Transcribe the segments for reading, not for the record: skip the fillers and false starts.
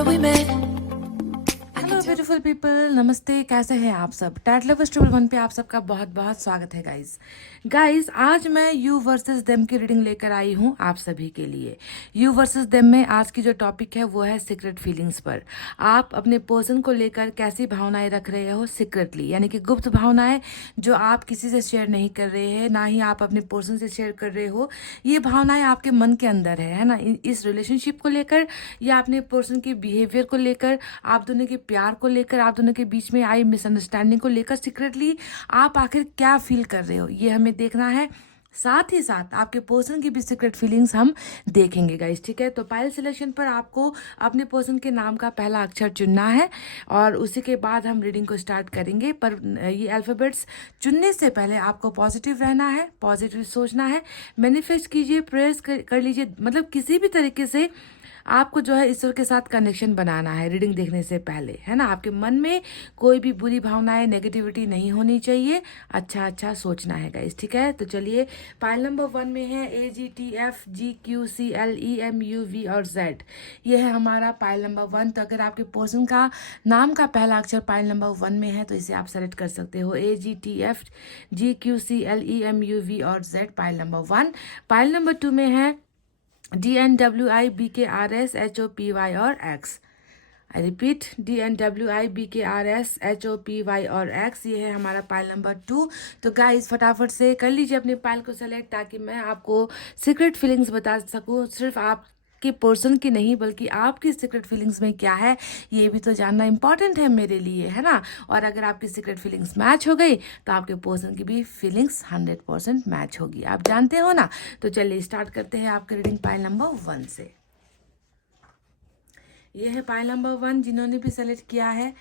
summer we met. I hello could tell. Beautiful people, नमस्ते। कैसे हैं आप सब? टैट लवर्स ट्रिपल वन पे आप सबका बहुत बहुत स्वागत है गाइस। आज मैं यू वर्सेस देम की रीडिंग लेकर आई हूँ आप सभी के लिए। यू वर्सेस देम में आज की जो टॉपिक है वो है सीक्रेट फीलिंग्स पर। आप अपने पर्सन को लेकर कैसी भावनाएं रख रहे हो सीक्रेटली, यानी कि गुप्त भावनाएं जो आप किसी से शेयर नहीं कर रहे हैं, ना ही आप अपने पर्सन से शेयर कर रहे हो। ये भावनाएं आपके मन के अंदर है ना, इस रिलेशनशिप को लेकर या अपने पर्सन के बिहेवियर को लेकर, आप दोनों के प्यार को लेकर, आप दोनों के बीच में आई मिसअंडरस्टैंडिंग को लेकर सीक्रेटली आप आखिर क्या फील कर रहे हो, ये हमें देखना है। साथ ही साथ आपके पर्सन की भी सीक्रेट फीलिंग्स हम देखेंगे गाइस, ठीक है। तो पायल सिलेक्शन पर आपको अपने पर्सन के नाम का पहला अक्षर चुनना है और उसी के बाद हम रीडिंग को स्टार्ट करेंगे। पर ये अल्फ़ाबेट्स चुनने से पहले आपको पॉजिटिव रहना है, पॉजिटिव सोचना है, मैनिफेस्ट कीजिए, प्रेयर्स कर लीजिए। मतलब किसी भी तरीके से आपको जो है ईश्वर के साथ कनेक्शन बनाना है रीडिंग देखने से पहले, है ना। आपके मन में कोई भी बुरी भावनाएं, नेगेटिविटी नहीं होनी चाहिए। अच्छा अच्छा सोचना है गाइस, ठीक है। तो चलिए, पाइल नंबर 1 में है AGTFGQCLEMUV और Z। ये है हमारा पाइल नंबर 1। तो अगर आपके पर्सन का नाम का पहला अक्षर पाइल नंबर 1 में है तो इसे आप सेलेक्ट कर सकते हो। AGTFGQCLEMUV और Z, pile number 1। Pile number 2 में है DNWIBKRSHOPY और X। आई रिपीट, DNWIBKRSHOPY और X, ये है हमारा पाइल नंबर 2। तो गाइस फटाफट से कर लीजिए अपने पाइल को सेलेक्ट, ताकि मैं आपको सीक्रेट फीलिंग्स बता सकूं। सिर्फ आपके पर्सन की नहीं, बल्कि आपकी सीक्रेट फीलिंग्स में क्या है ये भी तो जानना इंपॉर्टेंट है मेरे लिए, है ना। और अगर आपकी सीक्रेट फीलिंग्स मैच हो गई तो आपके पर्सन की भी फीलिंग्स 100% मैच होगी, आप जानते हो ना। तो चलिए स्टार्ट करते हैं आपका रीडिंग पाइल नंबर 1 से। ये है पाइल नंबर 1। जिन्होंने भी सेलेक्ट किया है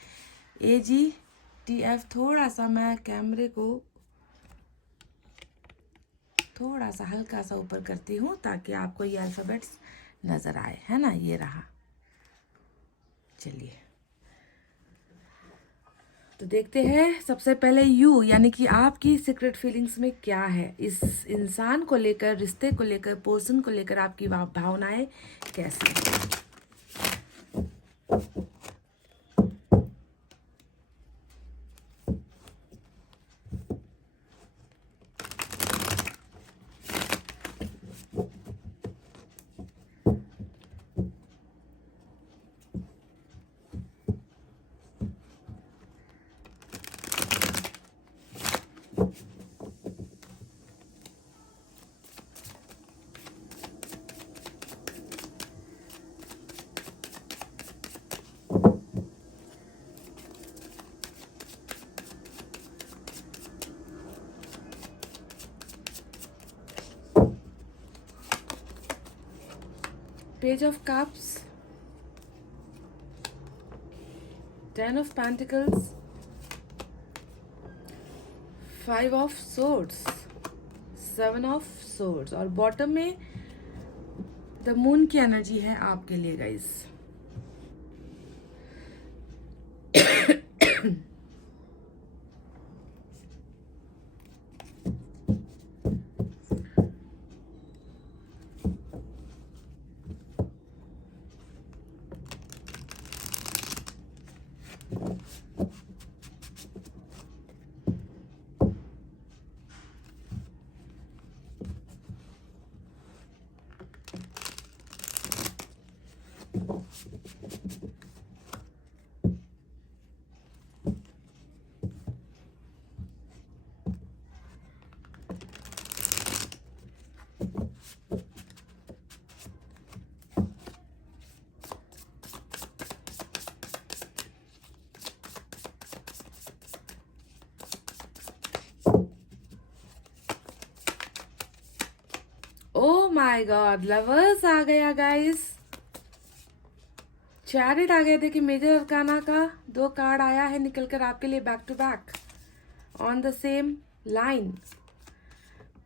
AGTF, थोड़ा सा मैं कैमरे को थोड़ा सा हल्का सा ऊपर करती हूँ ताकि आपको ये अल्फ़ाबेट्स नज़र आए, है ना। ये रहा। चलिए तो देखते हैं सबसे पहले यू, यानी कि आपकी सीक्रेट फीलिंग्स में क्या है, इस इंसान को लेकर, रिश्ते को लेकर, पर्सन को लेकर आपकी भावनाएं कैसी हैं। Page of Cups, 10 of Pentacles, 5 of Swords, 7 of Swords और बॉटम में द मून की एनर्जी है आपके लिए guys. Oh my God, lovers आ गया गाइस। चैरिट आ गया। देखिए मेजर अरकाना का 2 कार्ड आया है निकल कर आपके लिए back to back on the same line.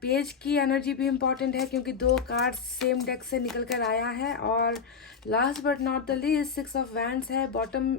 Page की एनर्जी भी इम्पॉर्टेंट है क्योंकि 2 कार्ड सेम डेक से निकल कर आया है। और last but not the least 6 of wands है, बॉटम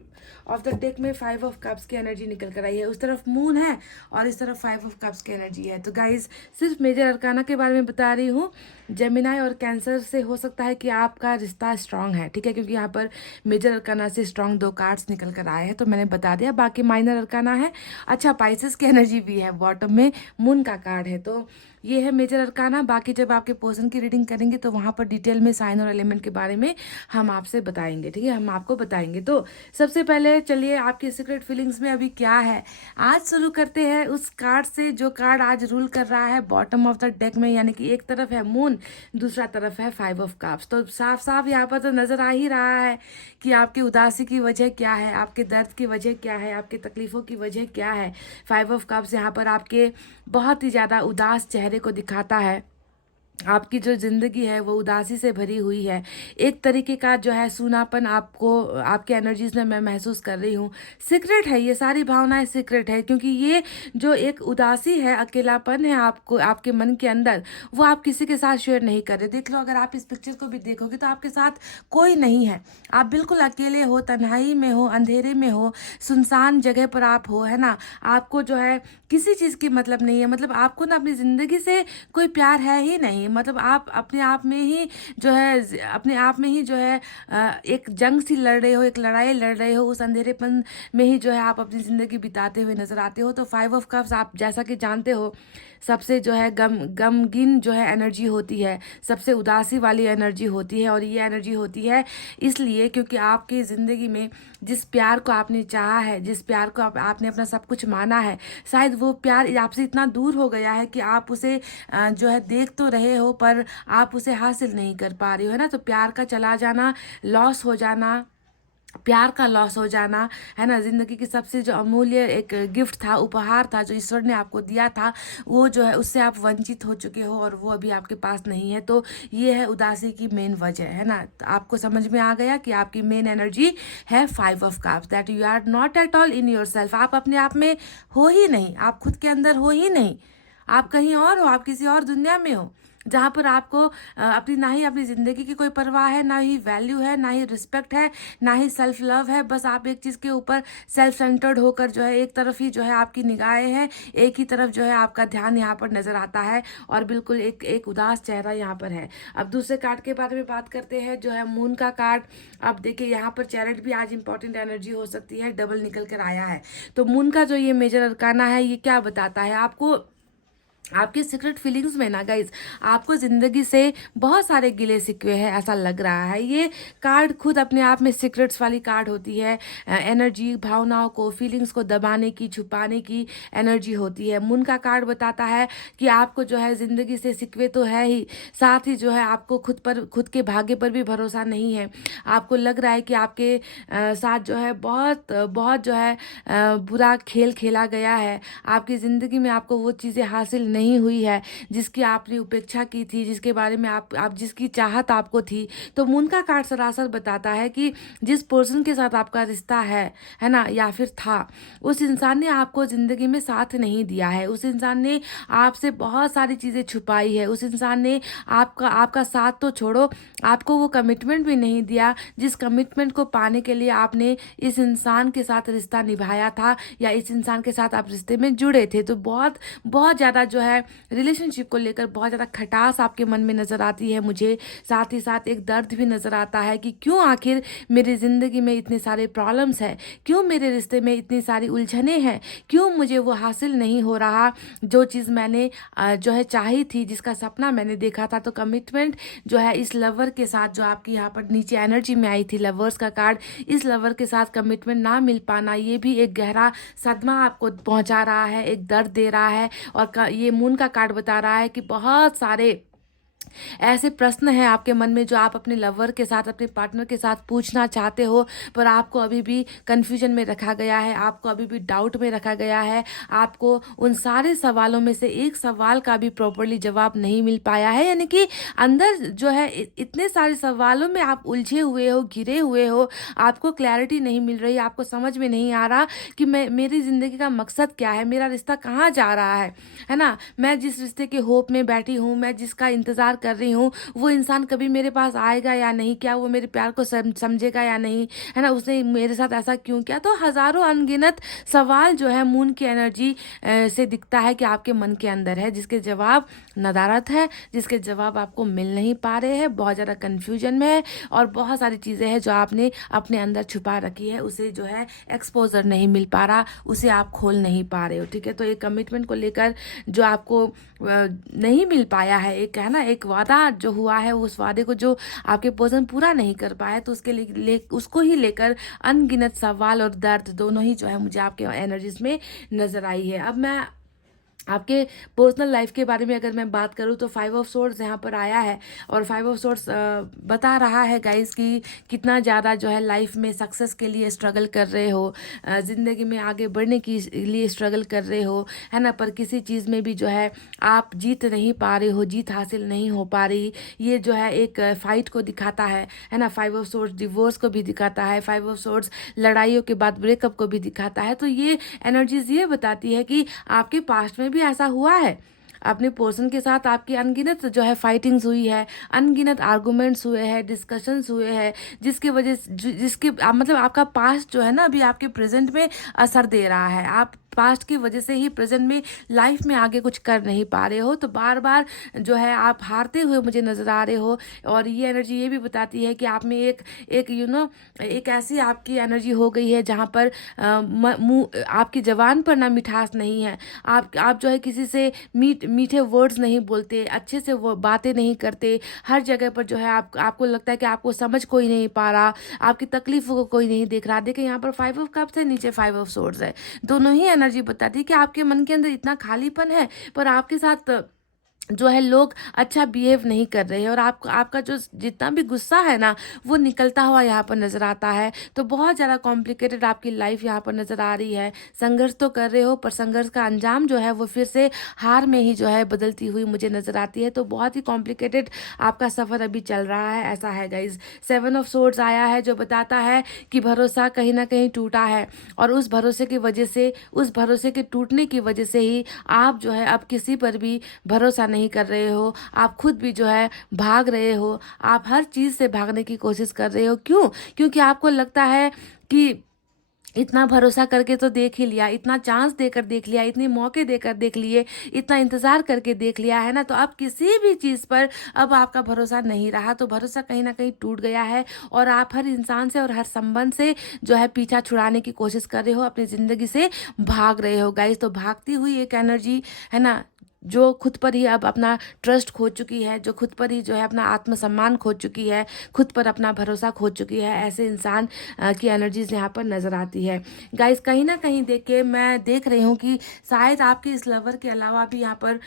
ऑफ द डेक में 5 ऑफ कप्स की एनर्जी निकल कर आई है। उस तरफ मून है और इस तरफ 5 ऑफ कप्स की एनर्जी है। तो गाइज सिर्फ मेजर अरकाना के बारे में बता रही हूँ। जेमिनाई और कैंसर से हो सकता है कि आपका रिश्ता स्ट्रांग है, ठीक है, क्योंकि यहाँ पर मेजर अरकाना से स्ट्रांग 2 कार्ड्स निकल कर आए हैं, तो मैंने बता दिया। बाकी माइनर अरकाना है। अच्छा, पाइसेस की एनर्जी भी है, बॉटम में मून का कार्ड है। तो ये है मेजर अरकाना। बाकी जब आपके पर्सन की रीडिंग करेंगे तो वहाँ पर डिटेल में साइन और एलिमेंट के बारे में हम आपसे बताएंगे, ठीक है, हम आपको बताएंगे। तो सबसे पहले चलिए आपकी सीक्रेट फीलिंग्स में अभी क्या है आज शुरू करते हैं उस कार्ड से जो कार्ड आज रूल कर रहा है बॉटम ऑफ द डेक में, यानी कि एक तरफ है मून, दूसरा तरफ है 5 ऑफ कप्स। तो साफ साफ यहाँ पर तो नजर आ ही रहा है कि आपकी उदासी की वजह क्या है, आपके दर्द की वजह क्या है, आपके तकलीफों की वजह क्या है। 5 ऑफ कप्स यहाँ पर आपके बहुत ही ज़्यादा उदास चेहरे को दिखाता है। आपकी जो ज़िंदगी है वो उदासी से भरी हुई है। एक तरीके का जो है सूनापन आपको आपके एनर्जीज में मैं महसूस कर रही हूँ। सीक्रेट है, ये सारी भावनाएं सीक्रेट है, क्योंकि ये जो एक उदासी है, अकेलापन है आपको आपके मन के अंदर, वो आप किसी के साथ शेयर नहीं कर रहे। देख लो, अगर आप इस पिक्चर को भी देखोगे तो आपके साथ कोई नहीं है, आप बिल्कुल अकेले हो, तन्हाई में हो, अंधेरे में हो, सुनसान जगह पर आप हो, है ना। आपको जो है किसी चीज़ की मतलब नहीं है, मतलब आपको ना अपनी ज़िंदगी से कोई प्यार है ही नहीं। मतलब आप अपने आप में ही जो है अपने आप में ही जो है एक जंग सी लड़ रहे हो, एक लड़ाई लड़ रहे हो। उस अंधेरेपन में ही जो है आप अपनी ज़िंदगी बिताते हुए नजर आते हो। तो 5 ऑफ कप्स आप जैसा कि जानते हो सबसे जो है गमगीन जो है एनर्जी होती है, सबसे उदासी वाली एनर्जी होती है। और ये एनर्जी होती है इसलिए क्योंकि आपकी ज़िंदगी में जिस प्यार को आपने चाहा है, जिस प्यार को आपने अपना सब कुछ माना है, शायद वो प्यार आपसे इतना दूर हो गया है कि आप उसे जो है देख तो रहे हो पर आप उसे हासिल नहीं कर पा रहे हो, है ना। तो प्यार का चला जाना, लॉस हो जाना, प्यार का लॉस हो जाना, है ना, ज़िंदगी की सबसे जो अमूल्य एक गिफ्ट था, उपहार था जो ईश्वर ने आपको दिया था, वो जो है उससे आप वंचित हो चुके हो और वो अभी आपके पास नहीं है। तो ये है उदासी की मेन वजह, है ना। तो आपको समझ में आ गया कि आपकी मेन एनर्जी है 5 of cups, that you are not at all in yourself. आप अपने आप में हो ही नहीं, आप खुद के अंदर हो ही नहीं, आप कहीं और हो, आप किसी और दुनिया में हो जहाँ पर आपको अपनी ना ही अपनी ज़िंदगी की कोई परवाह है, ना ही वैल्यू है, ना ही रिस्पेक्ट है, ना ही सेल्फ लव है। बस आप एक चीज़ के ऊपर सेल्फ सेंटर्ड होकर जो है एक तरफ ही जो है आपकी निगाहें हैं, एक ही तरफ जो है आपका ध्यान यहाँ पर नज़र आता है और बिल्कुल एक एक उदास चेहरा यहाँ पर है। अब दूसरे कार्ड के बारे में बात करते हैं जो है मून का कार्ड। अब देखिए यहाँ पर चैरिट भी आज इंपॉर्टेंट एनर्जी हो सकती है, डबल निकल कर आया है। तो मून का जो ये मेजर अरकाना है ये क्या बताता है आपको, आपके सीक्रेट फीलिंग्स में ना गाइज आपको ज़िंदगी से बहुत सारे गिले शिकवे हैं ऐसा लग रहा है। ये कार्ड खुद अपने आप में सीक्रेट्स वाली कार्ड होती है। एनर्जी, भावनाओं को, फीलिंग्स को दबाने की, छुपाने की एनर्जी होती है। मून का कार्ड बताता है कि आपको जो है ज़िंदगी से शिकवे तो है ही, साथ ही जो है आपको खुद के भाग्य पर भी भरोसा नहीं है। आपको लग रहा है कि आपके साथ जो है बहुत बहुत जो है बुरा खेल खेला गया है। आपकी ज़िंदगी में आपको वो चीज़ें हासिल नहीं हुई है जिसकी आपने उपेक्षा की थी, जिसके बारे में आप जिसकी चाहत आपको थी। तो मून का कार्ड सरासर बताता है कि जिस पर्सन के साथ आपका रिश्ता है ना, या फिर था, उस इंसान ने आपको ज़िंदगी में साथ नहीं दिया है। उस इंसान ने आपसे बहुत सारी चीज़ें छुपाई है। उस इंसान ने आपका साथ तो छोड़ो, आपको वो कमिटमेंट भी नहीं दिया जिस कमिटमेंट को पाने के लिए आपने इस इंसान के साथ रिश्ता निभाया था या इस इंसान के साथ आप रिश्ते में जुड़े थे। तो बहुत बहुत ज़्यादा जो है रिलेशनशिप को लेकर बहुत ज़्यादा खटास आपके मन में नज़र आती है मुझे। साथ ही साथ एक दर्द भी नज़र आता है कि क्यों आखिर मेरी ज़िंदगी में इतने सारे प्रॉब्लम्स हैं, क्यों मेरे रिश्ते में इतनी सारी उलझनें हैं, क्यों मुझे वो हासिल नहीं हो रहा जो चीज़ मैंने जो है चाही थी, जिसका सपना मैंने देखा था। तो कमिटमेंट जो है इस लवर के साथ, जो आपकी यहाँ पर नीचे एनर्जी में आई थी लवर्स का कार्ड, इस लवर के साथ कमिटमेंट ना मिल पाना, ये भी एक गहरा सदमा आपको पहुंचा रहा है, एक दर्द दे रहा है। और ये मून का कार्ड बता रहा है कि बहुत सारे ऐसे प्रश्न हैं आपके मन में जो आप अपने लवर के साथ, अपने पार्टनर के साथ पूछना चाहते हो, पर आपको अभी भी कन्फ्यूजन में रखा गया है, आपको अभी भी डाउट में रखा गया है। आपको उन सारे सवालों में से एक सवाल का भी प्रॉपरली जवाब नहीं मिल पाया है, यानी कि अंदर जो है इतने सारे सवालों में आप उलझे हुए हो, घिरे हुए हो, आपको क्लैरिटी नहीं मिल रही, आपको समझ में नहीं आ रहा कि मेरी ज़िंदगी का मकसद क्या है, मेरा रिश्ता कहाँ जा रहा है ना। मैं जिस रिश्ते के होप में बैठी हूँ, मैं जिसका इंतज़ार कर रही हूँ वो इंसान कभी मेरे पास आएगा या नहीं, क्या वो मेरे प्यार को समझेगा या नहीं, है ना, उसने मेरे साथ ऐसा क्यों किया। तो हजारों अनगिनत सवाल जो है मून की एनर्जी से दिखता है कि आपके मन के अंदर है, जिसके जवाब नदारत है, जिसके जवाब आपको मिल नहीं पा रहे हैं, बहुत ज़्यादा कन्फ्यूजन में है, और बहुत सारी चीज़ें हैं जो आपने अपने अंदर छुपा रखी है, उसे जो है एक्सपोजर नहीं मिल पा रहा, उसे आप खोल नहीं पा रहे हो। ठीक है, तो एक कमिटमेंट को लेकर जो आपको नहीं मिल पाया है, एक है ना, एक वादा जो हुआ है, उस वादे को जो आपके पर्सन पूरा नहीं कर पाया, तो उसके उसको ही लेकर अनगिनत सवाल और दर्द दोनों ही जो है मुझे आपके एनर्जीज में नजर आई है। अब मैं आपके पर्सनल लाइफ के बारे में अगर मैं बात करूँ तो 5 ऑफ सोर्ड्स यहाँ पर आया है, और 5 ऑफ सोर्ड्स बता रहा है गाइस कि कितना ज़्यादा जो है लाइफ में सक्सेस के लिए स्ट्रगल कर रहे हो, ज़िंदगी में आगे बढ़ने के लिए स्ट्रगल कर रहे हो, है ना, पर किसी चीज़ में भी जो है आप जीत नहीं पा रहे हो, जीत हासिल नहीं हो पा रही। ये जो है एक फाइट को दिखाता है ना। 5 ऑफ सोर्ड्स डिवोर्स को भी दिखाता है, 5 ऑफ सोर्ड्स लड़ाइयों के बाद ब्रेकअप को भी दिखाता है। तो ये एनर्जीज ये बताती है कि आपके पास्ट में भी ऐसा हुआ है, अपने पर्सन के साथ आपकी अनगिनत जो है फाइटिंग्स हुई है, अनगिनत आर्गुमेंट्स हुए हैं, डिस्कशंस हुए हैं, जिसके वजह जिसके मतलब आपका पास्ट जो है ना अभी आपके प्रेजेंट में असर दे रहा है। आप पास्ट की वजह से ही प्रेजेंट में लाइफ में आगे कुछ कर नहीं पा रहे हो, तो बार बार जो है आप हारते हुए मुझे नजर आ रहे हो। और ये एनर्जी ये भी बताती है कि आप में एक एक एक ऐसी आपकी एनर्जी हो गई है जहाँ पर आपकी जबान पर ना मिठास नहीं है, आप जो है किसी से मीठे वर्ड्स नहीं बोलते, अच्छे से वो बातें नहीं करते, हर जगह पर जो है आपको लगता है कि आपको समझ कोई नहीं पा रहा, आपकी तकलीफों को कोई नहीं देख रहा। देखिए यहाँ पर 5 ऑफ कप्स है, नीचे 5 ऑफ सोर्ड्स है, दोनों ही एनर्जी बताती है कि आपके मन के अंदर इतना खालीपन है, पर आपके साथ जो है लोग अच्छा बिहेव नहीं कर रहे हैं, और आपका जो जितना भी गुस्सा है ना वो निकलता हुआ यहाँ पर नजर आता है। तो बहुत ज़्यादा कॉम्प्लिकेटेड आपकी लाइफ यहाँ पर नजर आ रही है। संघर्ष तो कर रहे हो, पर संघर्ष का अंजाम जो है वो फिर से हार में ही जो है बदलती हुई मुझे नजर आती है। तो बहुत ही कॉम्प्लिकेटेड आपका सफ़र अभी चल रहा है, ऐसा है गाइज। 7 ऑफ सोर्ड्स आया है जो बताता है कि भरोसा कहीं ना कहीं टूटा है, और उस भरोसे की वजह से, उस भरोसे के टूटने की वजह से ही आप जो है अब किसी पर भी भरोसा नहीं कर रहे हो, आप खुद भी जो है भाग रहे हो, आप हर चीज़ से भागने की कोशिश कर रहे हो। क्यों? क्योंकि आपको लगता है कि इतना भरोसा करके तो देख ही लिया, इतना चांस देकर देख लिया, इतने मौके देकर देख लिए, इतना इंतजार करके देख लिया, है ना, तो अब किसी भी चीज़ पर अब आपका भरोसा नहीं रहा, तो भरोसा कहीं ना कहीं टूट गया है, और आप हर इंसान से और हर संबंध से जो है पीछा छुड़ाने की कोशिश कर रहे हो, अपनी ज़िंदगी से भाग रहे हो गाइस। तो भागती हुई एक एनर्जी है ना, जो खुद पर ही अब अपना ट्रस्ट खो चुकी है, जो खुद पर ही जो है अपना आत्मसम्मान खो चुकी है, खुद पर अपना भरोसा खो चुकी है, ऐसे इंसान की एनर्जीज यहाँ पर नज़र आती है गाइस। कहीं ना कहीं देख के मैं देख रही हूँ कि शायद आपके इस लवर के अलावा भी यहाँ पर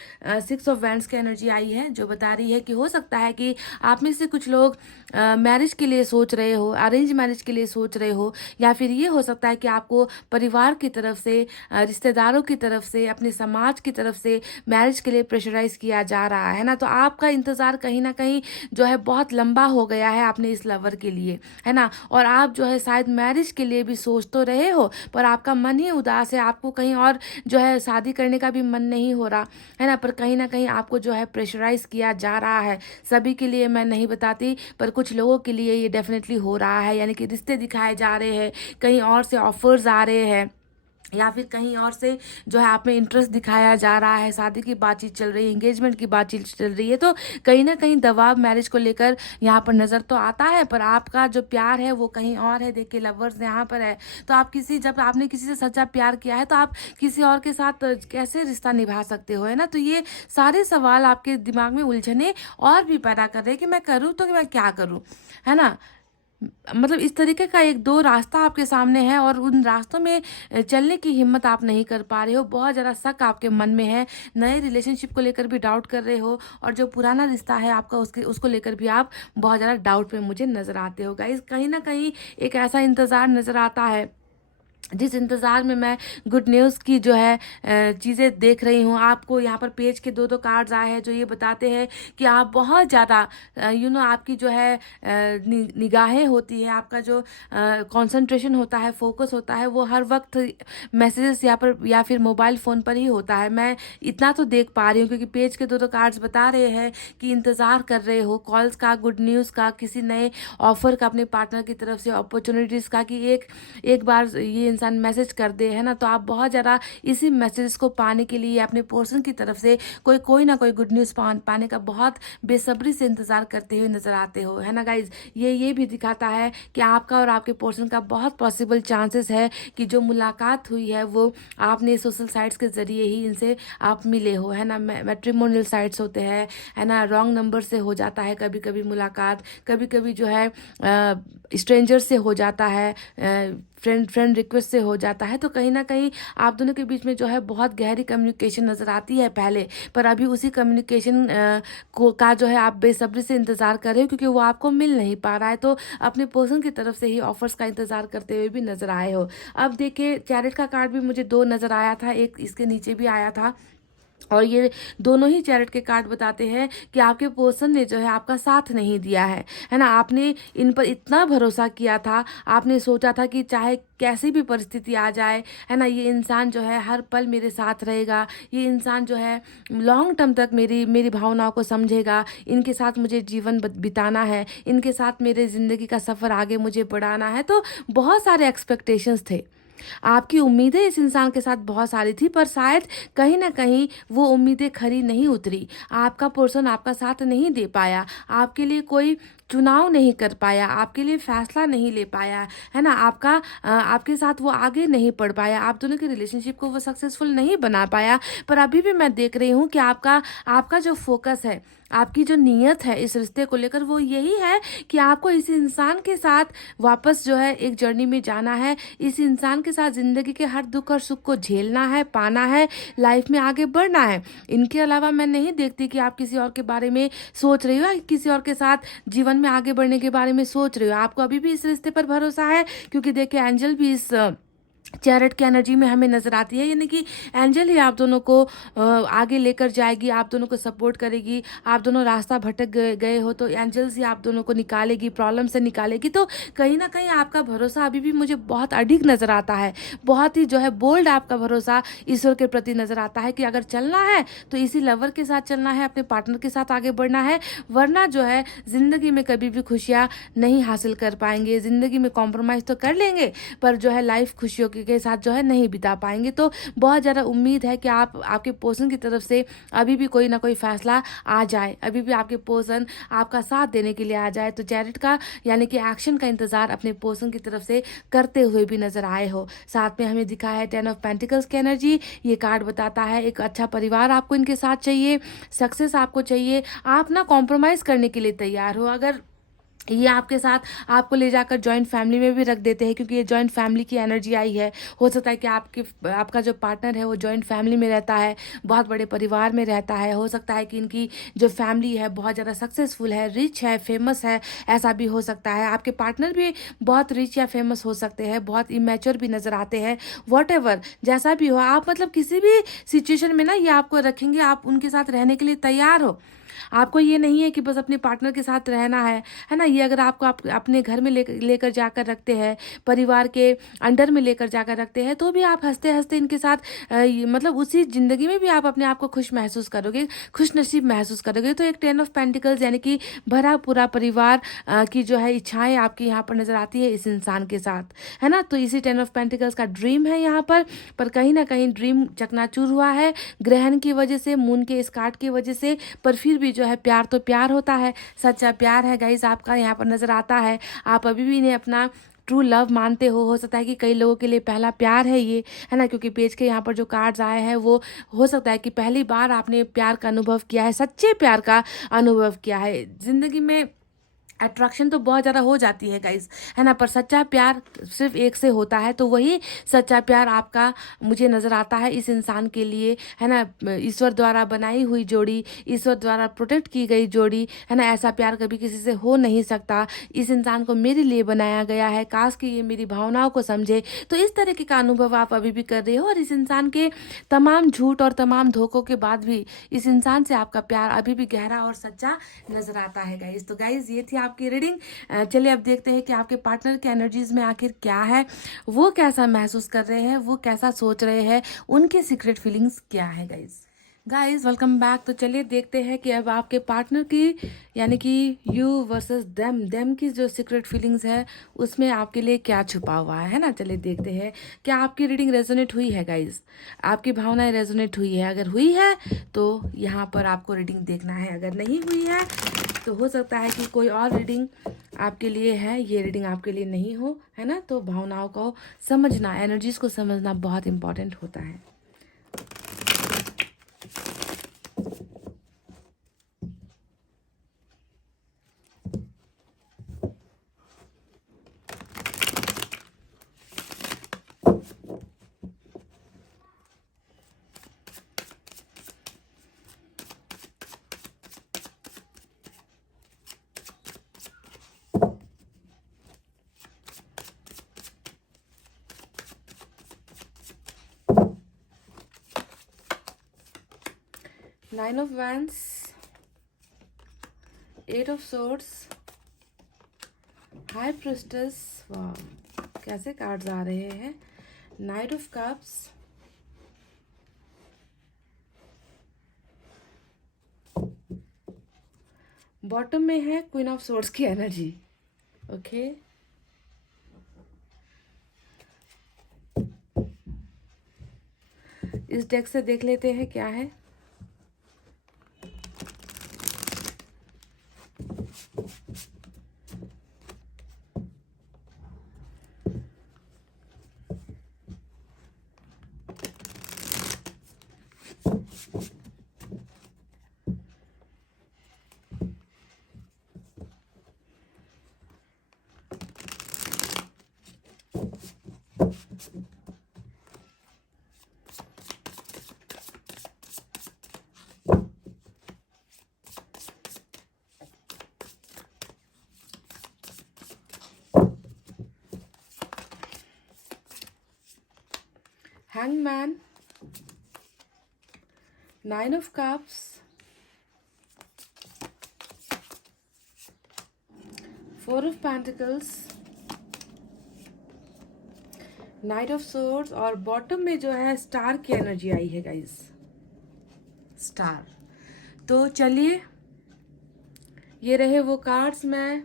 6 ऑफ वैंड्स की एनर्जी आई है, जो बता रही है कि हो सकता है कि आप में से कुछ लोग मैरिज के लिए सोच रहे हो, अरेंज मैरिज के लिए सोच रहे हो, या फिर ये हो सकता है कि आपको परिवार की तरफ से, रिश्तेदारों की तरफ से, अपने समाज की तरफ से मैरिज के लिए प्रेशराइज किया जा रहा है ना। तो आपका इंतज़ार कहीं ना कहीं जो है बहुत लंबा हो गया है अपने इस लवर के लिए, है ना, और आप जो है शायद मैरिज के लिए भी सोच तो रहे हो, पर आपका मन ही उदास है, आपको कहीं और जो है शादी करने का भी मन नहीं हो रहा है ना, पर कहीं ना कहीं आपको जो है प्रेशराइज किया जा रहा है। सभी के लिए मैं नहीं बताती, पर कुछ लोगों के लिए ये डेफिनेटली हो रहा है, यानी कि रिश्ते दिखाए जा रहे हैं, कहीं और से ऑफर्स आ रहे हैं, या फिर कहीं और से जो है आप में इंटरेस्ट दिखाया जा रहा है, शादी की बातचीत चल रही है, एंगेजमेंट की बातचीत चल रही है। तो कहीं ना कहीं दबाव मैरिज को लेकर यहाँ पर नज़र तो आता है, पर आपका जो प्यार है वो कहीं और है। देखिए लवर्स यहाँ पर है, तो आप जब आपने किसी से सच्चा प्यार किया है तो आप किसी और के साथ कैसे रिश्ता निभा सकते हो, है ना। तो ये सारे सवाल आपके दिमाग में उलझने और भी पैदा कर रहे हैं कि मैं करूँ तो मैं क्या करूँ, है ना। मतलब इस तरीके का एक दो रास्ता आपके सामने है, और उन रास्तों में चलने की हिम्मत आप नहीं कर पा रहे हो, बहुत ज़्यादा शक आपके मन में है, नए रिलेशनशिप को लेकर भी डाउट कर रहे हो, और जो पुराना रिश्ता है आपका उसको लेकर भी आप बहुत ज़्यादा डाउट में मुझे नज़र आते हो गाइस। कहीं ना कहीं एक ऐसा इंतज़ार नज़र आता है जिस इंतज़ार में मैं गुड न्यूज़ की जो है चीज़ें देख रही हूँ, आपको यहाँ पर पेज के दो कार्ड्स आए हैं जो ये बताते हैं कि आप बहुत ज़्यादा आपकी जो है निगाहें होती है, आपका जो कंसंट्रेशन होता है, फोकस होता है, वो हर वक्त मैसेजेस यहाँ पर या फिर मोबाइल फ़ोन पर ही होता है। मैं इतना तो देख पा रही हूँ क्योंकि पेज के दो कार्ड्स बता रहे हैं कि इंतज़ार कर रहे हो कॉल्स का, गुड न्यूज़ का, किसी नए ऑफ़र का अपने पार्टनर की तरफ से, अपॉर्चुनिटीज़ का, कि एक बार ये इंसान मैसेज कर दे, है ना। तो आप बहुत ज़्यादा इसी मैसेज को पाने के लिए अपने पर्सन की तरफ से कोई ना कोई गुड न्यूज़ पाने का बहुत बेसब्री से इंतज़ार करते हुए नज़र आते हो, है ना गाइज। ये भी दिखाता है कि आपका और आपके पर्सन का बहुत पॉसिबल चांसेस है कि जो मुलाकात हुई है वो आपने सोशल साइट्स के ज़रिए ही इनसे आप मिले हो, है ना। मैट्रिमोनियल साइट्स होते हैं, है ना, रॉन्ग नंबर से हो जाता है कभी कभी मुलाकात, कभी कभी जो है स्ट्रेंजर से हो जाता है, फ्रेंड रिक्वेस्ट से हो जाता है। तो कहीं ना कहीं आप दोनों के बीच में जो है बहुत गहरी कम्युनिकेशन नज़र आती है पहले, पर अभी उसी कम्युनिकेशन का जो है आप बेसब्री से इंतज़ार कर रहे हो क्योंकि वो आपको मिल नहीं पा रहा है। तो अपने पर्सन की तरफ से ही ऑफर्स का इंतज़ार करते हुए भी नज़र आए हो। अब देखिए, चैरिट का कार्ड भी मुझे दो नज़र आया था, एक इसके नीचे भी आया था, और ये दोनों ही चैरिट के कार्ड बताते हैं कि आपके पर्सन ने जो है आपका साथ नहीं दिया है ना। आपने इन पर इतना भरोसा किया था, आपने सोचा था कि चाहे कैसी भी परिस्थिति आ जाए, है ना, ये इंसान जो है हर पल मेरे साथ रहेगा, ये इंसान जो है लॉन्ग टर्म तक मेरी भावनाओं को समझेगा, इनके साथ मुझे जीवन बिताना है, इनके साथ मेरे ज़िंदगी का सफ़र आगे मुझे बढ़ाना है। तो बहुत सारे एक्सपेक्टेशंस थे, आपकी उम्मीदें इस इंसान के साथ बहुत सारी थी, पर शायद कहीं ना कहीं वो उम्मीदें खरी नहीं उतरी। आपका पर्सन आपका साथ नहीं दे पाया, आपके लिए कोई चुनाव नहीं कर पाया, आपके लिए फैसला नहीं ले पाया, है ना। आपके साथ वो आगे नहीं बढ़ पाया, आप दोनों के रिलेशनशिप को वो सक्सेसफुल नहीं बना पाया। पर अभी भी मैं देख रही हूँ कि आपका जो फोकस है, आपकी जो नीयत है इस रिश्ते को लेकर, वो यही है कि आपको इस इंसान के साथ वापस जो है एक जर्नी में जाना है, इस इंसान के साथ ज़िंदगी के हर दुख और सुख को झेलना है, पाना है, लाइफ में आगे बढ़ना है। इनके अलावा मैं नहीं देखती कि आप किसी और के बारे में सोच रही हो या किसी और के साथ जीवन में आगे बढ़ने के बारे में सोच रही हो। आपको अभी भी इस रिश्ते पर भरोसा है क्योंकि देखिए, एंजल भी इस चैरिट की एनर्जी में हमें नजर आती है, यानी कि एंजल ही आप दोनों को आगे लेकर जाएगी, आप दोनों को सपोर्ट करेगी। आप दोनों रास्ता भटक गए हो तो एंजल्स ही आप दोनों को निकालेगी, प्रॉब्लम से निकालेगी। तो कहीं ना कहीं आपका भरोसा अभी भी मुझे बहुत अडिग नज़र आता है, बहुत ही जो है बोल्ड आपका भरोसा ईश्वर के प्रति नज़र आता है कि अगर चलना है तो इसी लवर के साथ चलना है, अपने पार्टनर के साथ आगे बढ़ना है, वरना जो है ज़िंदगी में कभी भी खुशियाँ नहीं हासिल कर पाएंगे। ज़िंदगी में कॉम्प्रोमाइज़ तो कर लेंगे पर जो है लाइफ खुशियों के साथ जो है नहीं बिता पाएंगे। तो बहुत ज़्यादा उम्मीद है कि आपके पर्सन की तरफ से अभी भी कोई ना कोई फैसला आ जाए, अभी भी आपके पर्सन आपका साथ देने के लिए आ जाए। तो चैरिट का यानी कि एक्शन का इंतजार अपने पर्सन की तरफ से करते हुए भी नजर आए हो। साथ में हमें दिखा है 10 ऑफ पेंटिकल्स की एनर्जी। ये कार्ड बताता है एक अच्छा परिवार आपको इनके साथ चाहिए, सक्सेस आपको चाहिए, आप ना कॉम्प्रोमाइज़ करने के लिए तैयार हो। अगर ये आपके साथ आपको ले जाकर जॉइंट फैमिली में भी रख देते हैं क्योंकि ये जॉइंट फैमिली की एनर्जी आई है। हो सकता है कि आपका जो पार्टनर है वो जॉइंट फैमिली में रहता है, बहुत बड़े परिवार में रहता है। हो सकता है कि इनकी जो फैमिली है बहुत ज़्यादा सक्सेसफुल है, रिच है, फेमस है, ऐसा भी हो सकता है। आपके पार्टनर भी बहुत रिच या फेमस हो सकते हैं, बहुत इमेच्योर भी नज़र आते हैं। वॉट एवर जैसा भी हो, आप मतलब किसी भी सिचुएशन में ना ये आपको रखेंगे, आप उनके साथ रहने के लिए तैयार हो। आपको ये नहीं है कि बस अपने पार्टनर के साथ रहना है ना। ये अगर आपको अपने घर में लेकर जाकर रखते हैं, परिवार के अंडर में लेकर जाकर रखते हैं, तो भी आप हंसते हंसते इनके साथ मतलब उसी ज़िंदगी में भी आप अपने आप को खुश महसूस करोगे, खुश नसीब महसूस करोगे। तो एक 10 ऑफ पेंटिकल्स यानी कि भरा पूरा परिवार की जो है इच्छाएं आपकी यहाँ पर नज़र आती है इस इंसान के साथ, है ना। तो इसी 10 ऑफ पेंटिकल्स का ड्रीम है यहाँ पर कहीं ना कहीं ड्रीम चकनाचूर हुआ है ग्रहण की वजह से, मून के इस कार्ड की वजह से। पर फिर भी जो है प्यार तो प्यार होता है, सच्चा प्यार है गाइस आपका यहाँ पर नज़र आता है। आप अभी भी इन्हें अपना ट्रू लव मानते हो सकता है कि कई लोगों के लिए पहला प्यार है ये, है ना, क्योंकि पेज के यहाँ पर जो कार्ड्स आए हैं वो हो सकता है कि पहली बार आपने प्यार का अनुभव किया है, सच्चे प्यार का अनुभव किया है। ज़िंदगी में अट्रैक्शन तो बहुत ज़्यादा हो जाती है गाइस, है ना, पर सच्चा प्यार सिर्फ एक से होता है। तो वही सच्चा प्यार आपका मुझे नज़र आता है इस इंसान के लिए, है ना। ईश्वर द्वारा बनाई हुई जोड़ी, ईश्वर द्वारा प्रोटेक्ट की गई जोड़ी, है ना। ऐसा प्यार कभी किसी से हो नहीं सकता। इस इंसान को मेरे लिए बनाया गया है, काश कि ये मेरी भावनाओं को समझे। तो इस तरीके का अनुभव आप अभी भी कर रहे हो, और इस इंसान के तमाम झूठ और तमाम धोखों के बाद भी इस इंसान से आपका प्यार अभी भी गहरा और सच्चा नजर आता है गाइज। तो गाइज ये थी आपकी रीडिंग। चलिए अब देखते हैं कि आपके पार्टनर के एनर्जीज में आखिर क्या है, वो कैसा महसूस कर रहे हैं, वो कैसा सोच रहे हैं, उनकी सीक्रेट फीलिंग्स क्या है गाइज। Guys welcome back. तो चलिए देखते हैं कि अब आपके पार्टनर की, यानी कि यू वर्सेस देम की जो सीक्रेट फीलिंग्स है उसमें आपके लिए क्या छुपा हुआ है ना। चलिए देखते हैं क्या आपकी रीडिंग रेजोनेट हुई है गाइज, आपकी भावनाएं रेजोनेट हुई है। अगर हुई है तो यहाँ पर आपको रीडिंग देखना है, अगर नहीं हुई है तो हो सकता है कि कोई और रीडिंग आपके लिए है, ये रीडिंग आपके लिए नहीं हो, है ना। तो भावनाओं को समझना, एनर्जीज को समझना बहुत इंपॉर्टेंट होता है। Nine of wands, eight of swords, high priestess, वाह कैसे कार्ड्स आ रहे हैं, नाइट ऑफ कप्स, बॉटम में है क्वीन ऑफ सोर्ड्स की एनर्जी। ओके इस डेक से देख लेते हैं क्या है। Hangman, Nine of Cups, Four of Pentacles, Knight of Swords, और बॉटम में जो है स्टार की एनर्जी आई है गाइस, स्टार। तो चलिए ये रहे वो कार्ड्स। मैं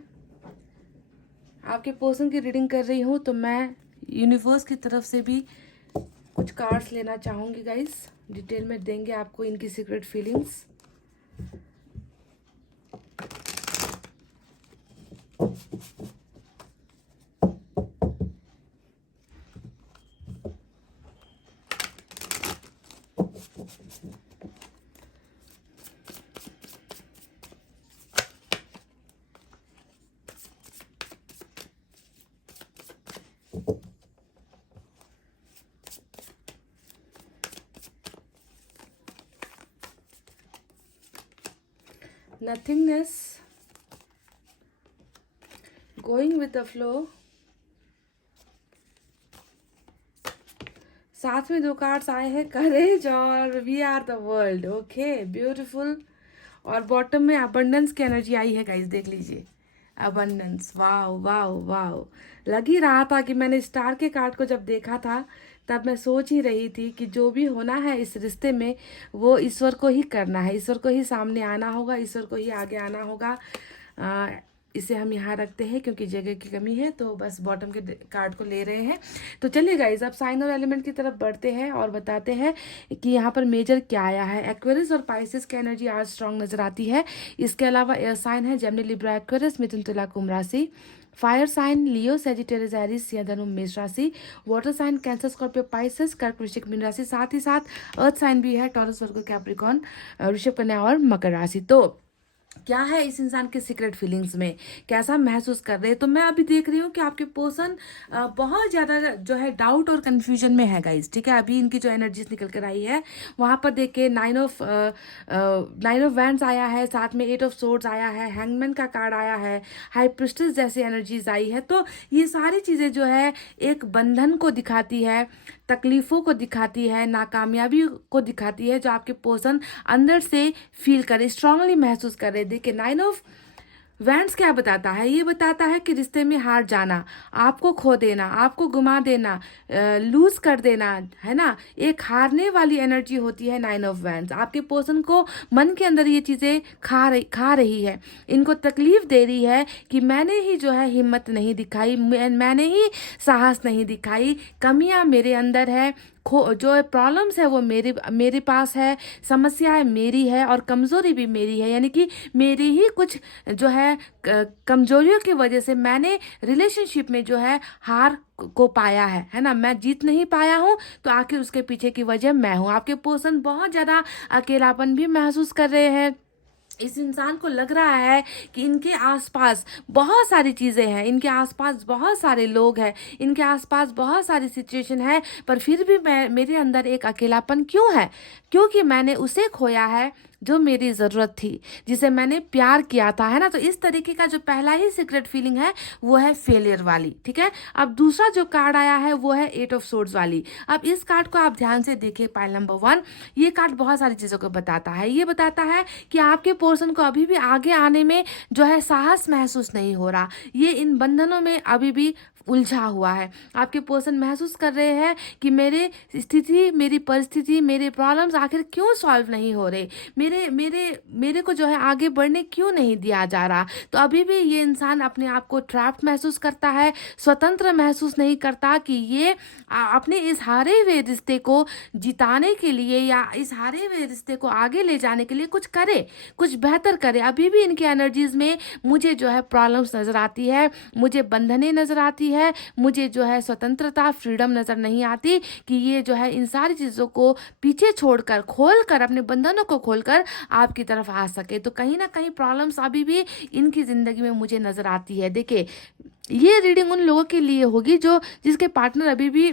आपके पर्सन की रीडिंग कर रही हूँ, तो मैं यूनिवर्स की तरफ से भी कुछ कार्ड्स लेना चाहूँगी गाइस। डिटेल में देंगे आपको इनकी secret feelings. Nothingness, going with the flow, साथ में दो कार्ड्स आए हैं, करेज और we are the world. Okay beautiful. और बॉटम में अबंडेंस की एनर्जी आई है गाइस, देख लीजिए अबंडेंस। वाओ वाओ वाओ, लग ही रहा था कि मैंने स्टार के कार्ड को जब देखा था तब मैं सोच ही रही थी कि जो भी होना है इस रिश्ते में वो ईश्वर को ही करना है, ईश्वर को ही सामने आना होगा, ईश्वर को ही आगे आना होगा। इसे हम यहाँ रखते हैं क्योंकि जगह की कमी है, तो बस बॉटम के कार्ड को ले रहे हैं। तो चलिए गाइज अब साइन और एलिमेंट की तरफ बढ़ते हैं और बताते हैं कि यहाँ पर मेजर क्या आया है। एक्वेरियस और पाइसेस की एनर्जी आज स्ट्रांग नजर आती है। इसके अलावा एयर साइन है Gemini, Libra, Aquarius, Mithun, Tula, Kumbh राशि। Fire sign Leo, Sagittarius, Aries, या धनु, मेष राशि। Water sign cancer, Scorpio, Pisces, Kark, Vrishchik, mean राशि। साथ ही साथ अर्थ साइन भी है, टॉरस, वर्गो, कैप्रिकॉर्न, ऋषभ, कन्या और मकर राशि। तो क्या है इस इंसान के सीक्रेट फीलिंग्स में, कैसा महसूस कर रहे हैं। तो मैं अभी देख रही हूँ कि आपके पर्सन बहुत ज़्यादा जो है डाउट और कंफ्यूजन में है गाइज, ठीक है। अभी इनकी जो एनर्जीज निकल कर आई है वहाँ पर देखिए नाइन ऑफ वैंड्स आया है, साथ में 8 ऑफ सोर्ड्स आया है, हैंगमैन का कार्ड आया है, हाई प्रिस्टेस जैसी एनर्जीज आई है। तो ये सारी चीज़ें जो है एक बंधन को दिखाती है, तकलीफ़ों को दिखाती है, नाकामयाबी को दिखाती है, जो आपके पर्सन अंदर से फील करे, स्ट्रांगली महसूस कर रहे। देखिए 9 ऑफ वैंड्स क्या बताता है, ये बताता है कि रिश्ते में हार जाना, आपको खो देना, आपको गुमा देना, लूज कर देना, है ना। एक हारने वाली एनर्जी होती है 9 ऑफ वैंड्स। आपके पर्सन को मन के अंदर ये चीज़ें खा रही है, इनको तकलीफ दे रही है कि मैंने ही जो है हिम्मत नहीं दिखाई, मैंने ही साहस नहीं दिखाई, कमियां मेरे अंदर है, जो प्रॉब्लम्स है वो मेरे पास है, समस्याएं मेरी है और कमज़ोरी भी मेरी है। यानी कि मेरी ही कुछ जो है कमजोरियों की वजह से मैंने रिलेशनशिप में जो है हार को पाया है ना। मैं जीत नहीं पाया हूँ, तो आखिर उसके पीछे की वजह मैं हूँ। आपके पर्सन बहुत ज़्यादा अकेलापन भी महसूस कर रहे हैं। इस इंसान को लग रहा है कि इनके आसपास बहुत सारी चीज़ें हैं, इनके आसपास बहुत सारे लोग हैं, इनके आसपास बहुत सारी सिचुएशन है, पर फिर भी मेरे अंदर एक अकेलापन क्यों है, क्योंकि मैंने उसे खोया है जो मेरी ज़रूरत थी, जिसे मैंने प्यार किया था, है ना। तो इस तरीके का जो पहला ही सीक्रेट फीलिंग है वो है फेलियर वाली, ठीक है। अब दूसरा जो कार्ड आया है वो है 8 ऑफ सोर्ड्स वाली। अब इस कार्ड को आप ध्यान से देखिए, पाइल नंबर 1, ये कार्ड बहुत सारी चीज़ों को बताता है। ये बताता है कि आपके पर्सन को अभी भी आगे आने में जो है साहस महसूस नहीं हो रहा, ये इन बंधनों में अभी भी उलझा हुआ है। आपके पर्सन महसूस कर रहे हैं कि मेरे स्थिति, मेरी परिस्थिति, मेरे प्रॉब्लम्स आखिर क्यों सॉल्व नहीं हो रहे, मेरे को जो है आगे बढ़ने क्यों नहीं दिया जा रहा। तो अभी भी ये इंसान अपने आप को ट्रैप्ड महसूस करता है, स्वतंत्र महसूस नहीं करता कि ये अपने इस हारे हुए रिश्ते को जिताने के लिए या इस हारे हुए रिश्ते को आगे ले जाने के लिए कुछ करे, कुछ बेहतर करे। अभी भी इनकी एनर्जीज में मुझे जो है प्रॉब्लम्स नजर आती है, मुझे बंधने नजर आती है, मुझे जो है स्वतंत्रता, फ्रीडम नजर नहीं आती कि ये जो है इन सारी चीज़ों को पीछे छोड़कर, खोलकर, अपने बंधनों को खोलकर आपकी तरफ आ सके। तो कहीं ना कहीं प्रॉब्लम्स अभी भी इनकी ज़िंदगी में मुझे नज़र आती है। देखिए ये रीडिंग उन लोगों के लिए होगी जो जिसके पार्टनर अभी भी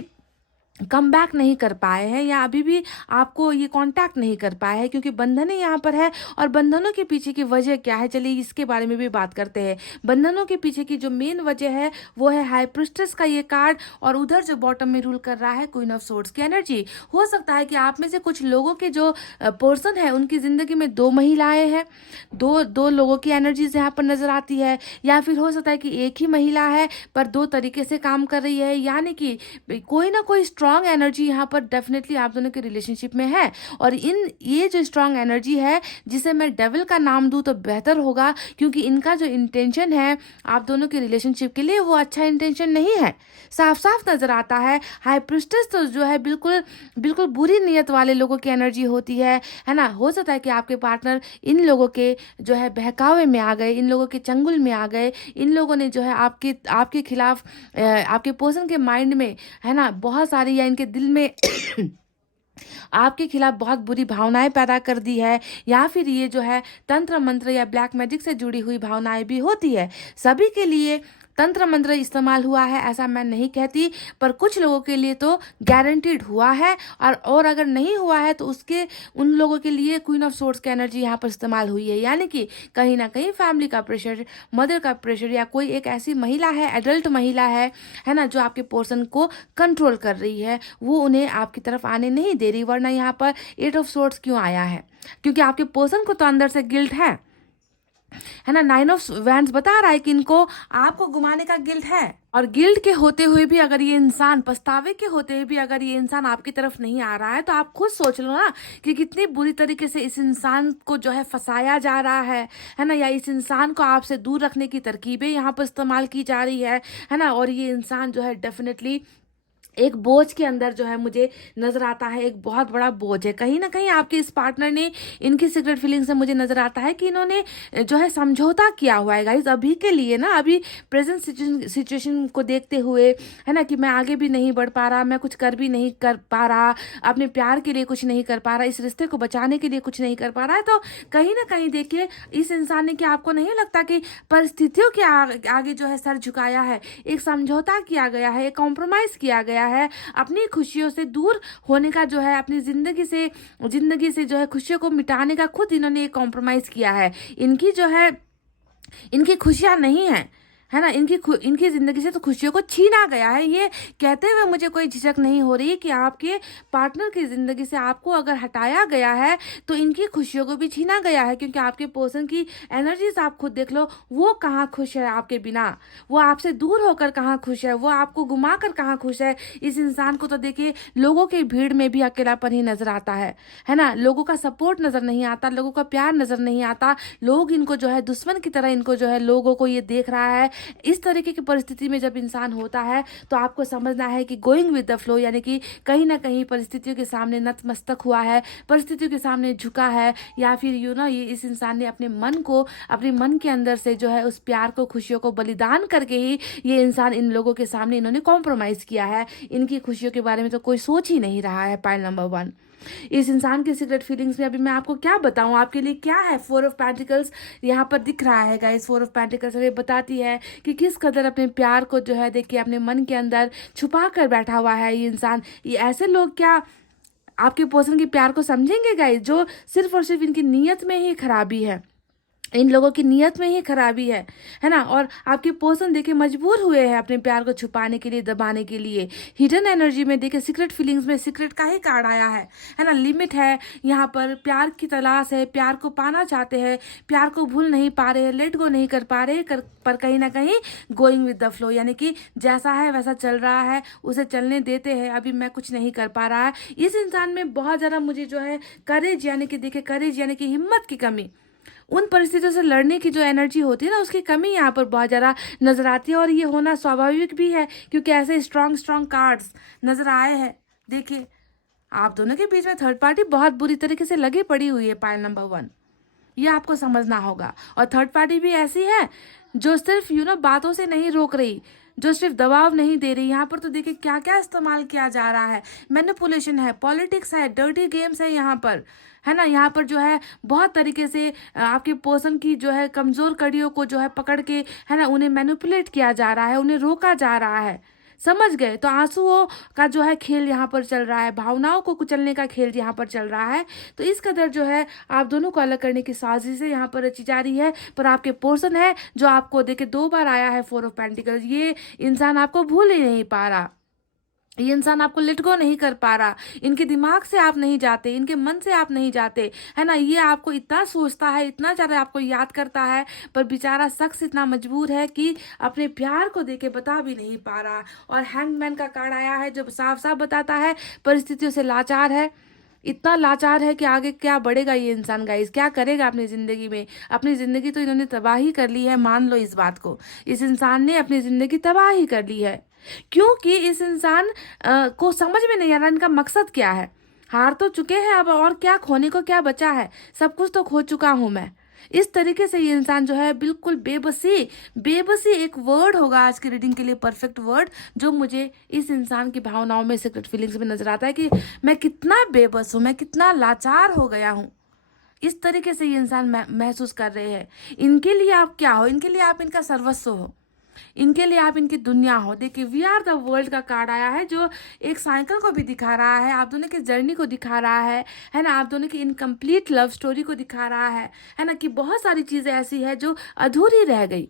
कम बैक नहीं कर पाए हैं या अभी भी आपको ये कांटेक्ट नहीं कर पाए हैं, क्योंकि बंधनें यहाँ पर है। और बंधनों के पीछे की वजह क्या है, चलिए इसके बारे में भी बात करते हैं। बंधनों के पीछे की जो मेन वजह है वो है हाई प्रिस्टेस का ये कार्ड, और उधर जो बॉटम में रूल कर रहा है क्वीन ऑफ सोर्ड्स की एनर्जी। हो सकता है कि आप में से कुछ लोगों के जो पर्सन है उनकी जिंदगी में 2 महिलाएं हैं, दो लोगों की एनर्जीज यहाँ पर नजर आती है, या फिर हो सकता है कि एक ही महिला है पर 2 तरीके से काम कर रही है। यानी कि कोई ना कोई स्ट्रांग एनर्जी यहाँ पर डेफिनेटली आप दोनों के रिलेशनशिप में है। और ये जो स्ट्रांग एनर्जी है, जिसे मैं डेविल का नाम दूं तो बेहतर होगा, क्योंकि इनका जो इंटेंशन है आप दोनों के रिलेशनशिप के लिए वो अच्छा इंटेंशन नहीं है, साफ साफ नजर आता है। हाई प्रिस्टेस तो जो है बिल्कुल बिल्कुल बुरी नीयत वाले लोगों की एनर्जी होती है ना। हो सकता है कि आपके पार्टनर इन लोगों के जो है बहकावे में आ गए, इन लोगों के चंगुल में आ गए, इन लोगों ने जो है आपके खिलाफ आपके पर्सन के माइंड में, है ना, बहुत सारी, या इनके दिल में आपके खिलाफ बहुत बुरी भावनाएं पैदा कर दी है, या फिर ये जो है तंत्र मंत्र या ब्लैक मैजिक से जुड़ी हुई भावनाएं भी होती है। सभी के लिए तंत्र मंत्र इस्तेमाल हुआ है ऐसा मैं नहीं कहती, पर कुछ लोगों के लिए तो गारंटीड हुआ है, और अगर नहीं हुआ है तो उन लोगों के लिए क्वीन ऑफ सोर्ड्स की एनर्जी यहाँ पर इस्तेमाल हुई है। यानी कि कहीं ना कहीं फैमिली का प्रेशर, मदर का प्रेशर, या कोई एक ऐसी महिला है, एडल्ट महिला है ना, जो आपके पर्सन को कंट्रोल कर रही है, वो उन्हें आपकी तरफ आने नहीं दे रही। वरना यहाँ पर 8 ऑफ सोर्ड्स क्यों आया है, क्योंकि आपके पर्सन को तो अंदर से गिल्ट है ना। 9 ऑफ वैंड्स बता रहा है कि इनको आपको घुमाने का गिल्ट है, और गिल्ट के होते हुए भी अगर ये इंसान, पछतावे के होते हुए भी अगर ये इंसान आपकी तरफ नहीं आ रहा है, तो आप खुद सोच लो ना कि कितनी बुरी तरीके से इस इंसान को जो है फंसाया जा रहा है ना, या इस इंसान को आपसे दूर रखने की तरकीबें यहाँ पर इस्तेमाल की जा रही है ना। और ये इंसान जो है डेफिनेटली एक बोझ के अंदर जो है मुझे नजर आता है, एक बहुत बड़ा बोझ है। कहीं ना कहीं आपके इस पार्टनर ने, इनकी सीक्रेट फीलिंग से मुझे नजर आता है कि इन्होंने जो है समझौता किया हुआ है गाइज अभी के लिए ना, अभी प्रेजेंट सिचुएशन को देखते हुए, है ना, कि मैं आगे भी नहीं बढ़ पा रहा, मैं कुछ कर भी नहीं कर पा रहा, अपने प्यार के लिए कुछ नहीं कर पा रहा, इस रिश्ते को बचाने के लिए कुछ नहीं कर पा रहा है। तो कहीं ना कहीं देखिए इस इंसान ने, क्या आपको नहीं लगता कि परिस्थितियों के आगे जो है सर झुकाया है, एक समझौता किया गया है, एक कॉम्प्रोमाइज किया गया है, अपनी खुशियों से दूर होने का जो है, अपनी जिंदगी से जो है खुशियों को मिटाने का खुद इन्होंने एक कॉम्प्रोमाइज किया है। इनकी जो है, इनकी खुशियां नहीं है ना, इनकी जिंदगी से तो खुशियों को छीना गया है। ये कहते हुए मुझे कोई झिझक नहीं हो रही कि आपके पार्टनर की जिंदगी से आपको अगर हटाया गया है तो इनकी खुशियों को भी छीना गया है, क्योंकि आपके पर्सन की एनर्जीज आप खुद देख लो, वो कहाँ खुश है आपके बिना, वो आपसे दूर होकर कहाँ खुश है, वो आपको घुमा कर कहाँ खुश है। इस इंसान को तो देखिए लोगों की भीड़ में भी अकेलापन ही नजर आता है ना, लोगों का सपोर्ट नजर नहीं आता, लोगों का प्यार नजर नहीं आता, लोग इनको जो है दुश्मन की तरह, इनको जो है लोगों को ये देख रहा है। इस तरीके की परिस्थिति में जब इंसान होता है तो आपको समझना है कि गोइंग विद द फ्लो, यानी कि कहीं ना कहीं परिस्थितियों के सामने नतमस्तक हुआ है, परिस्थितियों के सामने झुका है, या फिर ये इस इंसान ने अपने मन के अंदर से जो है उस प्यार को, खुशियों को बलिदान करके ही ये इंसान इन लोगों के सामने इन्होंने कॉम्प्रोमाइज किया है। इनकी खुशियों के बारे में तो कोई सोच ही नहीं रहा है। पॉइंट नंबर 1, इस इंसान की सीक्रेट फीलिंग्स में अभी मैं आपको क्या बताऊं, आपके लिए क्या है। 4 ऑफ पेंटिकल्स यहाँ पर दिख रहा है गाइस। 4 ऑफ पेंटिकल्स हमें बताती है कि किस कदर अपने प्यार को जो है देखिए अपने मन के अंदर छुपा कर बैठा हुआ है ये इंसान। ये ऐसे लोग क्या आपके पर्सन के प्यार को समझेंगे गाइस, जो सिर्फ और सिर्फ इनकी नीयत में ही खराबी है, इन लोगों की नीयत में ही खराबी है ना। और आपके पर्सन देखिए मजबूर हुए हैं अपने प्यार को छुपाने के लिए, दबाने के लिए। हिडन एनर्जी में देखिए सीक्रेट फीलिंग्स में सीक्रेट का ही कार्ड आया है ना। लिमिट है यहाँ पर, प्यार की तलाश है, प्यार को पाना चाहते हैं, प्यार को भूल नहीं पा रहे हैं, लेट गो नहीं कर पा रहे पर कहीं ना कहीं गोइंग विद द फ्लो, यानी कि जैसा है वैसा चल रहा है, उसे चलने देते हैं, अभी मैं कुछ नहीं कर पा रहा है। इस इंसान में बहुत ज़्यादा मुझे जो है करेज, यानी कि देखिए करेज यानी कि हिम्मत की कमी, उन परिस्थितियों से लड़ने की जो एनर्जी होती है ना, उसकी कमी यहाँ पर बहुत ज़्यादा नजर आती है। और ये होना स्वाभाविक भी है, क्योंकि ऐसे स्ट्रॉन्ग कार्ड्स नजर आए हैं। देखिए आप दोनों के बीच में थर्ड पार्टी बहुत बुरी तरीके से लगी पड़ी हुई है। पाइल नंबर 1, ये आपको समझना होगा। और थर्ड पार्टी भी ऐसी है जो सिर्फ बातों से नहीं रोक रही, जो सिर्फ दबाव नहीं दे रही। यहाँ पर तो देखिए क्या क्या इस्तेमाल किया जा रहा है, मैनिपुलेशन है, पॉलिटिक्स है, डर्टी गेम्स है यहाँ पर, है ना। यहाँ पर जो है बहुत तरीके से आपके पर्सन की जो है कमजोर कड़ियों को जो है पकड़ के, है ना, उन्हें मैनिपुलेट किया जा रहा है, उन्हें रोका जा रहा है। समझ गए? तो आंसुओं का जो है खेल यहाँ पर चल रहा है, भावनाओं को कुचलने का खेल यहाँ पर चल रहा है। तो इस कदर जो है आप दोनों को अलग करने की साजिश यहाँ पर रची जा रही है। पर आपके पर्सन है जो आपको देखे 2 बार आया है 4 ऑफ पेंटिकल्स, ये इंसान आपको भूल ही नहीं पा रहा, ये इंसान आपको लेट गो नहीं कर पा रहा, इनके दिमाग से आप नहीं जाते, इनके मन से आप नहीं जाते, है ना। ये आपको इतना सोचता है, इतना ज़्यादा आपको याद करता है, पर बेचारा शख्स इतना मजबूर है कि अपने प्यार को देके बता भी नहीं पा रहा। और हैंगमैन का कार्ड आया है जो साफ साफ बताता है परिस्थितियों से लाचार है, इतना लाचार है कि आगे क्या बढ़ेगा ये इंसान गाइस, क्या करेगा अपनी ज़िंदगी में। अपनी ज़िंदगी तो इन्होंने तबाही कर ली है, मान लो इस बात को, इस इंसान ने अपनी ज़िंदगी तबाही कर ली है, क्योंकि इस इंसान को समझ में नहीं आ रहा इनका मकसद क्या है। हार तो चुके हैं, अब और क्या खोने को क्या बचा है, सब कुछ तो खो चुका हूं मैं। इस तरीके से ये इंसान जो है बिल्कुल बेबसी एक वर्ड होगा आज की रीडिंग के लिए, परफेक्ट वर्ड, जो मुझे इस इंसान की भावनाओं में, सीक्रेट फीलिंग्स में नजर आता है कि मैं कितना बेबस हूँ, मैं कितना लाचार हो गया हूँ। इस तरीके से ये इंसान महसूस कर रहे हैं। इनके लिए आप क्या हो, इनके लिए आप इनका सर्वस्व हो, इनके लिए आप इनकी दुनिया हो। देखिए वी आर द वर्ल्ड का कार्ड आया है जो एक साइकिल को भी दिखा रहा है, आप दोनों की जर्नी को दिखा रहा है ना, आप दोनों की इनकम्प्लीट लव स्टोरी को दिखा रहा है ना, कि बहुत सारी चीज़ें ऐसी है जो अधूरी रह गई,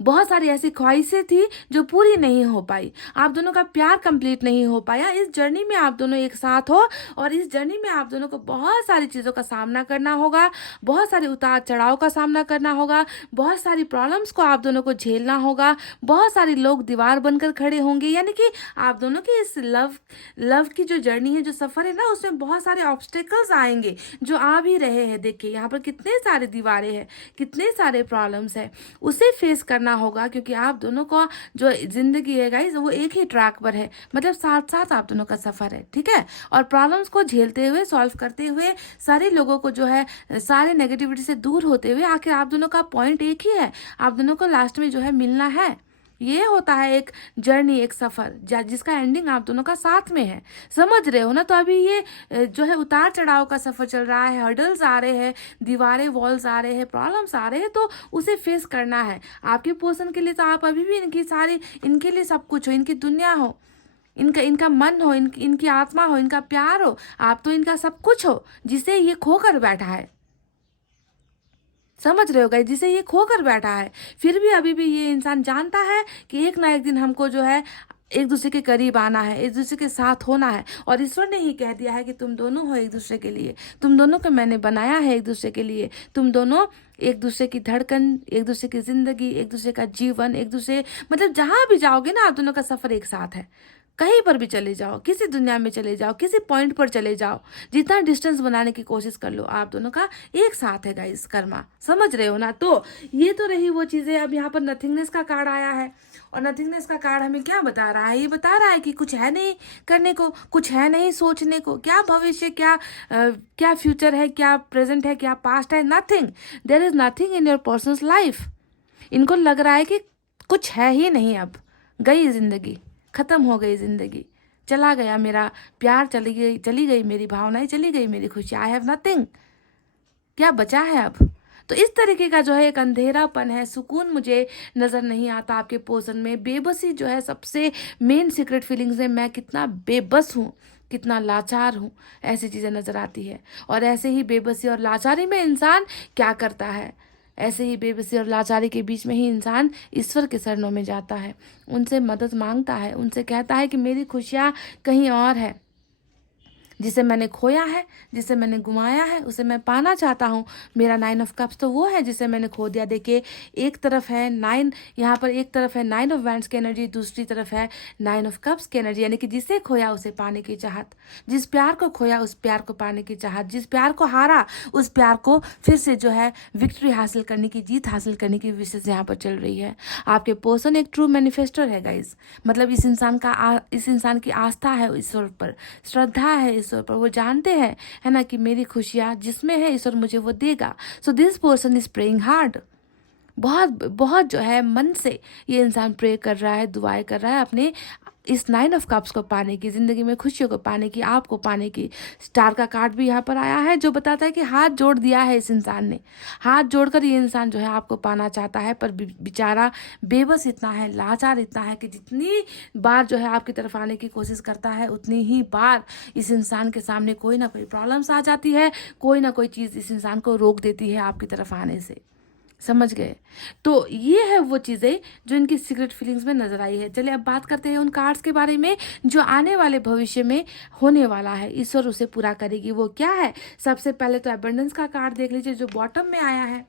बहुत सारी ऐसी ख्वाहिशें थी जो पूरी नहीं हो पाई, आप दोनों का प्यार कंप्लीट नहीं हो पाया। इस जर्नी में आप दोनों एक साथ हो, और इस जर्नी में आप दोनों को बहुत सारी चीज़ों का सामना करना होगा, बहुत सारे उतार चढ़ाव का सामना करना होगा, बहुत सारी प्रॉब्लम्स को आप दोनों को झेलना होगा, बहुत सारे लोग दीवार बनकर खड़े होंगे। यानी कि आप दोनों की इस लव की जो जर्नी है, जो सफ़र है ना, उसमें बहुत सारे ऑब्स्टेकल्स आएंगे जो आ भी रहे हैं। देखिए यहाँ पर कितने सारे दीवारें हैं, कितने सारे प्रॉब्लम्स हैं, उसे फेस करना होगा, क्योंकि आप दोनों का जो जिंदगी है गाइस वो एक ही ट्रैक पर है, मतलब साथ साथ आप दोनों का सफर है, ठीक है। और प्रॉब्लम्स को झेलते हुए, सॉल्व करते हुए, सारे लोगों को जो है सारे नेगेटिविटी से दूर होते हुए, आखिर आप दोनों का पॉइंट एक ही है, आप दोनों को लास्ट में जो है मिलना है। ये होता है एक जर्नी, एक सफर जिसका एंडिंग आप दोनों का साथ में है। समझ रहे हो ना। तो अभी ये जो है उतार चढ़ाव का सफर चल रहा है, हर्डल्स आ रहे हैं, दीवारें, वॉल्स आ रहे हैं, प्रॉब्लम्स आ रहे हैं, तो उसे फेस करना है। आपके पर्सन के लिए तो आप अभी भी इनके लिए सब कुछ हो, इनकी दुनिया हो, इनका मन हो, इनकी आत्मा हो, इनका प्यार हो, आप तो इनका सब कुछ हो, जिसे ये खोकर बैठा है। समझ रहे हो गाइस, जिसे ये खोकर बैठा है। फिर भी अभी भी ये इंसान जानता है कि एक ना एक दिन हमको जो है एक दूसरे के करीब आना है, एक दूसरे के साथ होना है। और ईश्वर ने ही कह दिया है कि तुम दोनों हो एक दूसरे के लिए, तुम दोनों को मैंने बनाया है एक दूसरे के लिए, तुम दोनों एक दूसरे की धड़कन, एक दूसरे की जिंदगी, एक दूसरे का जीवन, एक दूसरे, मतलब जहां भी जाओगे ना आप दोनों का सफर एक साथ है। कहीं पर भी चले जाओ, किसी दुनिया में चले जाओ, किसी पॉइंट पर चले जाओ, जितना डिस्टेंस बनाने की कोशिश कर लो, आप दोनों का एक साथ है गाइस कर्मा। समझ रहे हो ना। तो ये तो रही वो चीजें। अब यहाँ पर नथिंगनेस का कार्ड आया है, और नथिंगनेस का कार्ड हमें क्या बता रहा है? ये बता रहा है कि कुछ है नहीं करने को, कुछ है नहीं सोचने को, क्या भविष्य, क्या फ्यूचर है, क्या प्रेजेंट है, क्या पास्ट है, nothing. There is nothing in your personal life. इनको लग रहा है कि कुछ है ही नहीं, अब गई जिंदगी, खत्म हो गई जिंदगी, चला गया मेरा प्यार, चली गई मेरी भावनाएं, चली गई मेरी खुशी, आई हैव नथिंग, क्या बचा है अब। तो इस तरीके का जो है एक अंधेरापन है, सुकून मुझे नजर नहीं आता आपके पर्सन में। बेबसी जो है सबसे मेन सीक्रेट फीलिंग्स है, मैं कितना बेबस हूँ, कितना लाचार हूँ, ऐसी चीजें नजर आती है। और ऐसे ही बेबसी और लाचारी में इंसान क्या करता है, ऐसे ही बेबसी और लाचारी के बीच में ही इंसान ईश्वर के शरणों में जाता है, उनसे मदद मांगता है, उनसे कहता है कि मेरी खुशियाँ कहीं और है, जिसे मैंने खोया है, जिसे मैंने गुमाया है, उसे मैं पाना चाहता हूँ। मेरा 9 ऑफ कप्स तो वो है जिसे मैंने खो दिया। देखिए एक तरफ है 9, यहाँ पर एक तरफ है 9 ऑफ वैंड्स की एनर्जी, दूसरी तरफ है 9 ऑफ कप्स की एनर्जी, यानी कि जिसे खोया उसे पाने की चाहत, जिस प्यार को खोया उस प्यार को पाने की चाहत, जिस प्यार को हारा उस प्यार को फिर से जो है विक्ट्री हासिल करने की, जीत हासिल करने की विशेष यहाँ पर चल रही है। आपके पर्सन एक ट्रू मैनिफेस्टर है गाइज, मतलब इस इंसान की आस्था है ईश्वर पर, श्रद्धा है ईश्वर पर, वो जानते हैं है ना कि मेरी खुशियाँ जिसमें है ईश्वर मुझे वो देगा। So this person is praying hard, बहुत बहुत जो है मन से ये इंसान प्रे कर रहा है, दुआएं कर रहा है अपने इस 9 ऑफ कप्स को पाने की, जिंदगी में खुशियों को पाने की, आपको पाने की। स्टार का कार्ड भी यहाँ पर आया है जो बताता है कि हाथ जोड़ दिया है इस इंसान ने, हाथ जोड़कर ये इंसान जो है आपको पाना चाहता है, पर बेचारा बेबस इतना है, लाचार इतना है कि जितनी बार जो है आपकी तरफ आने की कोशिश करता है, उतनी ही बार इस इंसान के सामने कोई ना कोई प्रॉब्लम्स आ जाती है, कोई ना कोई चीज़ इस इंसान को रोक देती है आपकी तरफ आने से। समझ गए। तो ये है वो चीज़ें जो इनकी सीक्रेट फीलिंग्स में नजर आई है। चलिए अब बात करते हैं उन कार्ड्स के बारे में जो आने वाले भविष्य में होने वाला है, ईश्वर उसे पूरा करेगी। वो क्या है? सबसे पहले तो अबंडेंस का कार्ड देख लीजिए जो बॉटम में आया है।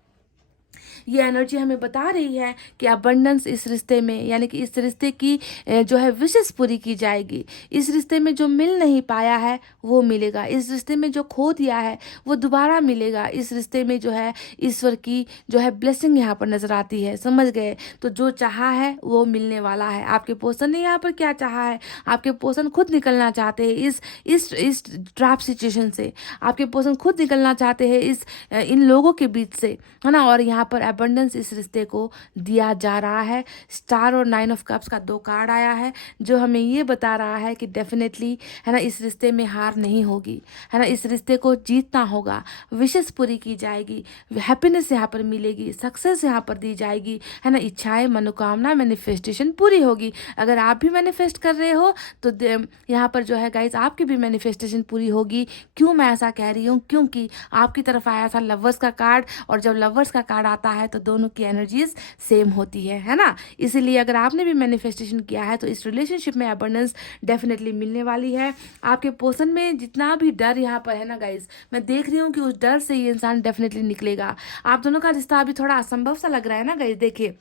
ये एनर्जी हमें बता रही है कि अबंडेंस इस रिश्ते में, यानी कि इस रिश्ते की जो है विशेष पूरी की जाएगी। इस रिश्ते में जो मिल नहीं पाया है वो मिलेगा, इस रिश्ते में जो खो दिया है वो दोबारा मिलेगा। इस रिश्ते में जो है ईश्वर की जो है ब्लेसिंग यहाँ पर नजर आती है। समझ गए? तो जो चाहा है वो मिलने वाला है। आपके पर्सन ने यहाँ पर क्या चाहा है? आपके पर्सन खुद निकलना चाहते हैं इस ट्रैप सिचुएशन से, आपके पर्सन खुद निकलना चाहते हैं इन लोगों के बीच से, है ना। और यहाँ पर अबंडेंस इस रिश्ते को दिया जा रहा है। स्टार और 9 ऑफ कप्स का 2 कार्ड आया है जो हमें ये बता रहा है कि डेफिनेटली है ना इस रिश्ते में हार नहीं होगी, है ना। इस रिश्ते को जीतना होगा, विशेष पूरी की जाएगी, हैप्पीनेस यहाँ पर मिलेगी, सक्सेस यहाँ पर दी जाएगी, है ना। इच्छाएं, मनोकामना, मैनिफेस्टेशन पूरी होगी। अगर आप भी मैनिफेस्ट कर रहे हो तो यहाँ पर जो है गाइज आपकी भी मैनिफेस्टेशन पूरी होगी। क्यों मैं ऐसा कह रही हूँ? क्योंकि आपकी तरफ आया था लवर्स का कार्ड, और जब लवर्स का कार्ड आता है तो दोनों की एनर्जीज सेम होती है ना। इसीलिए अगर आपने भी मैनिफेस्टेशन किया है तो इस रिलेशनशिप में अबंडेंस डेफिनेटली मिलने वाली है। आपके पर्सन में जितना भी डर यहाँ पर है ना गाइज, मैं देख रही हूँ कि उस डर से ये इंसान डेफिनेटली निकलेगा। आप दोनों का रिश्ता अभी थोड़ा असंभव सा लग रहा है ना गाइज। देखिए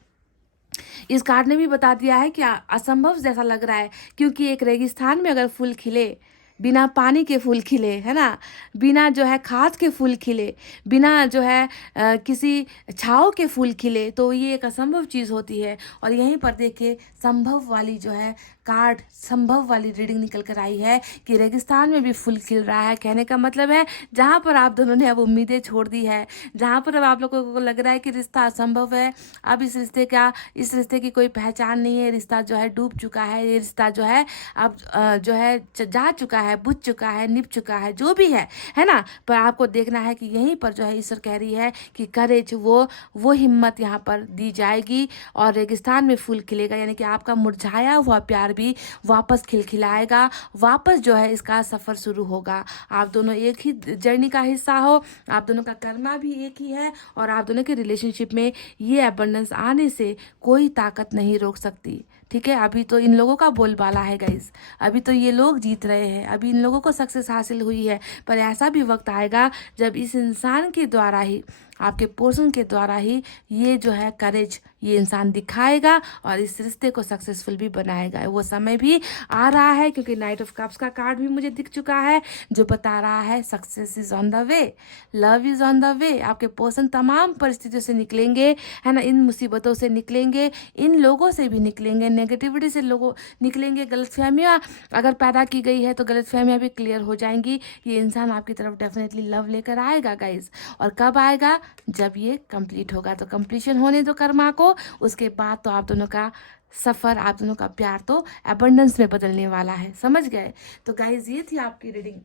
इस कार्ड ने भी बता दिया है कि असंभव जैसा लग रहा है, क्योंकि एक रेगिस्तान में अगर फूल खिले बिना पानी के फूल खिले, है ना, बिना जो है खाद के फूल खिले, बिना जो है किसी छाँव के फूल खिले, तो ये एक असंभव चीज़ होती है। और यहीं पर देखिए संभव वाली जो है कार्ड, संभव वाली रीडिंग निकल कर आई है कि रेगिस्तान में भी फूल खिल रहा है। कहने का मतलब है जहाँ पर आप दोनों ने अब उम्मीदें छोड़ दी है, जहाँ पर अब आप लोगों को लग रहा है कि रिश्ता असंभव है, अब इस रिश्ते की कोई पहचान नहीं है, रिश्ता जो है डूब चुका है, ये रिश्ता जो है अब जो है जा चुका है, बुझ चुका है, निभ चुका है, जो भी है ना। पर आपको देखना है कि यहीं पर जो है ईश्वर कह रही है कि करेज, वो हिम्मत यहाँ पर दी जाएगी और रेगिस्तान में फूल खिलेगा, यानी कि आपका मुरझाया हुआ प्यार भी वापस खिलखिलाएगा, वापस जो है इसका सफ़र शुरू होगा। आप दोनों एक ही जर्नी का हिस्सा हो, आप दोनों का कर्मा भी एक ही है और आप दोनों के रिलेशनशिप में ये अबंडेंस आने से कोई ताकत नहीं रोक सकती। ठीक है, अभी तो इन लोगों का बोलबाला है गाइस, अभी तो ये लोग जीत रहे हैं, अभी इन लोगों को सक्सेस हासिल हुई है। पर ऐसा भी वक्त आएगा जब इस इंसान के द्वारा ही, आपके पर्सन के द्वारा ही ये जो है करेज ये इंसान दिखाएगा और इस रिश्ते को सक्सेसफुल भी बनाएगा। वो समय भी आ रहा है क्योंकि नाइट ऑफ कप्स का कार्ड भी मुझे दिख चुका है जो बता रहा है success is on the way, love is on the way. आपके पर्सन तमाम परिस्थितियों से निकलेंगे, है ना, इन मुसीबतों से निकलेंगे, इन लोगों से भी निकलेंगे, नेगेटिविटी से लोगों निकलेंगे, गलतफहमियाँ अगर पैदा की गई है तो गलतफहमियाँ भी क्लियर हो जाएंगी। ये इंसान आपकी तरफ डेफिनेटली लव लेकर आएगा गाइज। और कब आएगा? जब ये कंप्लीट होगा। तो कंप्लीशन होने दो कर्मा को, उसके बाद तो आप दोनों का सफ़र, आप दोनों का प्यार तो एबंडेंस में बदलने वाला है। समझ गए? तो गाइज ये थी आपकी रीडिंग।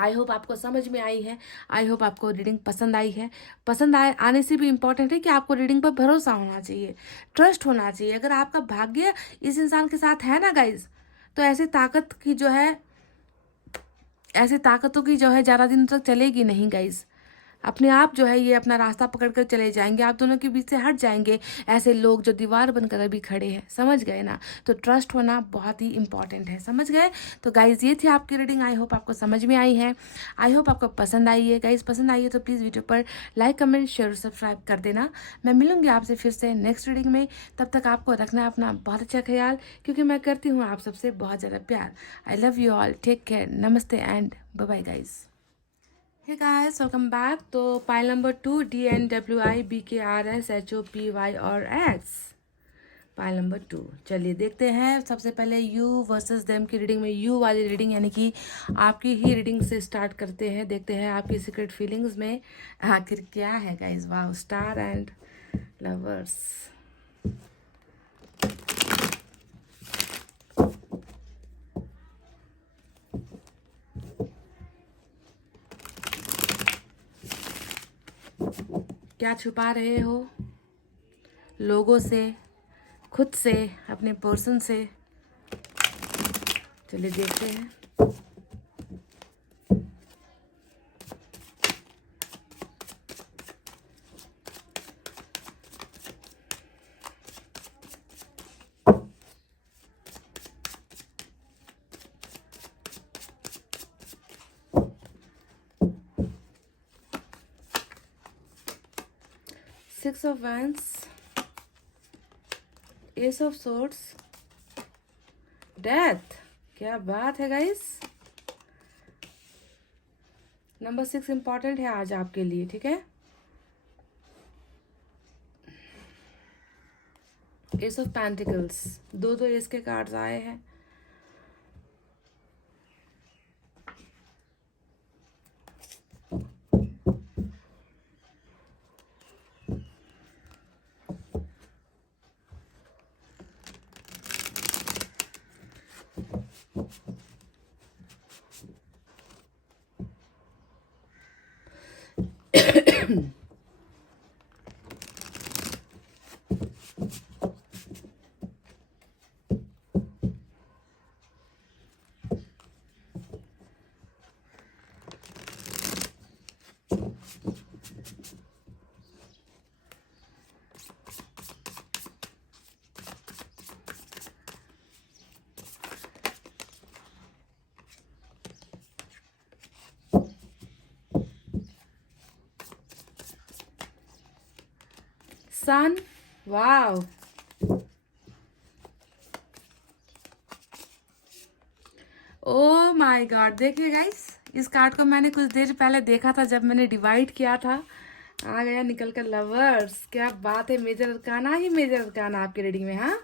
आई होप आपको समझ में आई है, आई होप आपको रीडिंग पसंद आई है। पसंद आने से भी इम्पॉर्टेंट है कि आपको रीडिंग पर भरोसा होना चाहिए, ट्रस्ट होना चाहिए। अगर आपका भाग्य इस इंसान के साथ है ना गाइज, तो ऐसे ताकतों की जो है ज़्यादा दिन तक चलेगी नहीं गाइज। अपने आप जो है ये अपना रास्ता पकड़ कर चले जाएंगे, आप दोनों के बीच से हट जाएंगे ऐसे लोग जो दीवार बनकर अभी खड़े हैं। समझ गए ना? तो ट्रस्ट होना बहुत ही इंपॉर्टेंट है। समझ गए? तो गाइज ये थी आपकी रीडिंग। आई होप आपको समझ में आई है, आई होप आपको पसंद आई है। गाइज पसंद आई है तो प्लीज़ वीडियो पर लाइक, कमेंट, शेयर और सब्सक्राइब कर देना। मैं मिलूंगी आपसे फिर से नेक्स्ट रीडिंग में। तब तक आपको रखना है अपना बहुत अच्छा ख्याल, क्योंकि मैं करती हूँ आप सबसे बहुत ज़्यादा प्यार। I love you all, take care, नमस्ते and bye bye guys. Hey guys, welcome back. तो pile number 2, DNWI BKRS HOPY और X, पाइल नंबर 2। चलिए देखते हैं। सबसे पहले यू वर्सेस देम की रीडिंग में, यू वाली रीडिंग यानी कि आपकी ही रीडिंग से स्टार्ट करते हैं। देखते हैं आपकी सीक्रेट फीलिंग्स में आखिर क्या है गाइस। वाह, स्टार एंड लवर्स। क्या छुपा रहे हो लोगों से, खुद से, अपने पर्सन से? चलिए देखते हैं। Six of Wands, Ace of Swords, Death। क्या बात है गाइस। नंबर 6 इंपॉर्टेंट है आज आपके लिए, ठीक है। एस ऑफ पेंटिकल्स, दो एस के कार्ड्स आए हैं। सन, वाव, ओ माय गॉड, देखिए गाइस, इस कार्ड को मैंने कुछ देर पहले देखा था जब मैंने डिवाइड किया था। आ गया निकल कर लवर्स, क्या बात है। मेजर अरकाना ही मेजर अरकाना आपकी रीडिंग में। हाँ,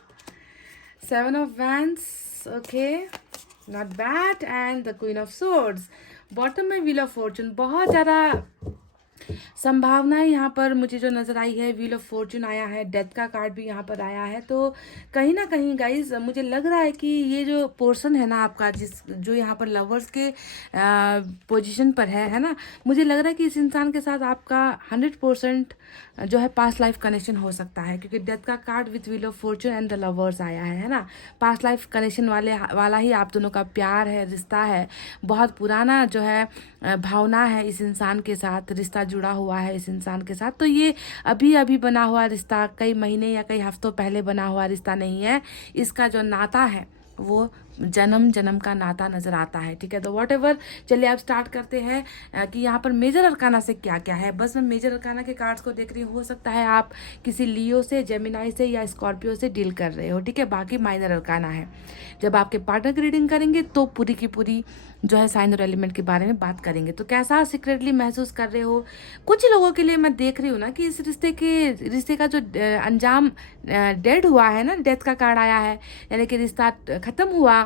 7 of wands, okay, not bad, and the queen of swords. Bottom में व्हील ऑफ फॉर्चून, बहुत ज़्यादा संभावनाएं यहाँ पर मुझे जो नज़र आई है। व्हील ऑफ फॉर्चून आया है, डेथ का कार्ड भी यहाँ पर आया है। तो कहीं ना कहीं गाइज मुझे लग रहा है कि ये जो पोर्शन है ना आपका, जो यहाँ पर लवर्स के पोजीशन पर है ना, मुझे लग रहा है कि इस इंसान के साथ आपका 100% जो है पास्ट लाइफ कनेक्शन हो सकता है, क्योंकि डेथ का card with wheel of Fortune and the lovers आया है ना। पास्ट लाइफ कनेक्शन वाला ही आप दोनों का प्यार है, रिश्ता है, बहुत पुराना जो है भावना है इस इंसान के साथ, रिश्ता जुड़ा हुआ है इस इंसान के साथ। तो ये अभी अभी बना हुआ रिश्ता, कई महीने या कई हफ्तों पहले बना हुआ रिश्ता नहीं है। इसका जो नाता है वो जन्म जन्म का नाता नजर आता है। ठीक है, तो वॉट एवर, चलिए अब स्टार्ट करते हैं कि यहाँ पर मेजर अरकाना से क्या क्या है। बस मैं मेजर अरकाना के कार्ड्स को देख रही हूँ। हो सकता है आप किसी लियो से, जेमिनाई से या स्कॉर्पियो से डील कर रहे हो। ठीक है, बाकी माइनर अरकाना है। जब आपके पार्टनर की रीडिंग करेंगे तो पूरी की पूरी जो है साइन और एलिमेंट के बारे में बात करेंगे। तो कैसा सीक्रेटली महसूस कर रहे हो। कुछ लोगों के लिए मैं देख रही हूँ ना कि इस रिश्ते का जो अंजाम डेड हुआ है ना, डेथ का कार्ड आया है, यानी कि रिश्ता खत्म हुआ,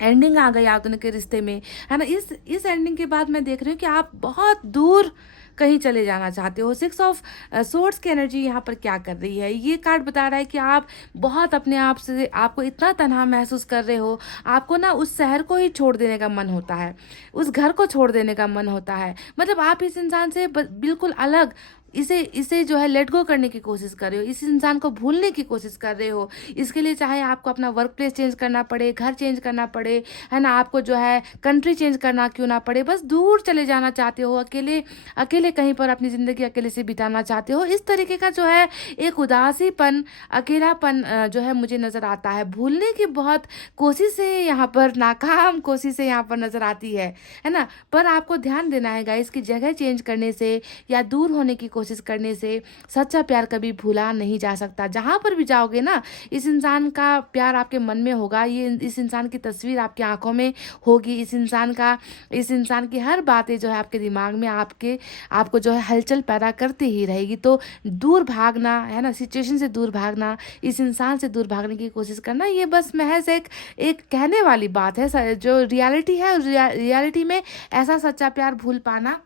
एंडिंग आ गई आप दोनों के रिश्ते में, है ना। इस एंडिंग के बाद मैं देख रही हूँ कि आप बहुत दूर कहीं चले जाना चाहते हो। 6 ऑफ सोर्ड्स की एनर्जी यहाँ पर क्या कर रही है, ये कार्ड बता रहा है कि आप बहुत अपने आप से, आपको इतना तन्हा महसूस कर रहे हो, आपको ना उस शहर को ही छोड़ देने का मन होता है, उस घर को छोड़ देने का मन होता है। मतलब आप इस इंसान से बिल्कुल अलग, इसे जो है लेट गो करने की कोशिश कर रहे हो, इस इंसान को भूलने की कोशिश कर रहे हो। इसके लिए चाहे आपको अपना वर्क प्लेस चेंज करना पड़े, घर चेंज करना पड़े, है ना, आपको जो है कंट्री चेंज करना क्यों ना पड़े, बस दूर चले जाना चाहते हो, अकेले अकेले कहीं पर अपनी ज़िंदगी अकेले से बिताना चाहते हो। इस तरीके का जो है एक उदासीपन, अकेलापन जो है मुझे नज़र आता है। भूलने की बहुत कोशिशें यहाँ पर, नाकाम कोशिशें यहाँ पर नज़र आती है ना। पर आपको ध्यान देना है गाइस कि जगह चेंज करने से या दूर होने की कोशिश करने से सच्चा प्यार कभी भूला नहीं जा सकता। जहां पर भी जाओगे ना, इस इंसान का प्यार आपके मन में होगा, ये इस इंसान की तस्वीर आपकी आंखों में होगी, इस इंसान की हर बातें जो है आपके दिमाग में आपको जो है हलचल पैदा करती ही रहेगी। तो दूर भागना, है ना, सिचुएशन से दूर भागना, इस इंसान से दूर भागने की कोशिश करना, ये बस महज एक कहने वाली बात है। जो रियलिटी है, रियलिटी में ऐसा सच्चा प्यार भूल पाना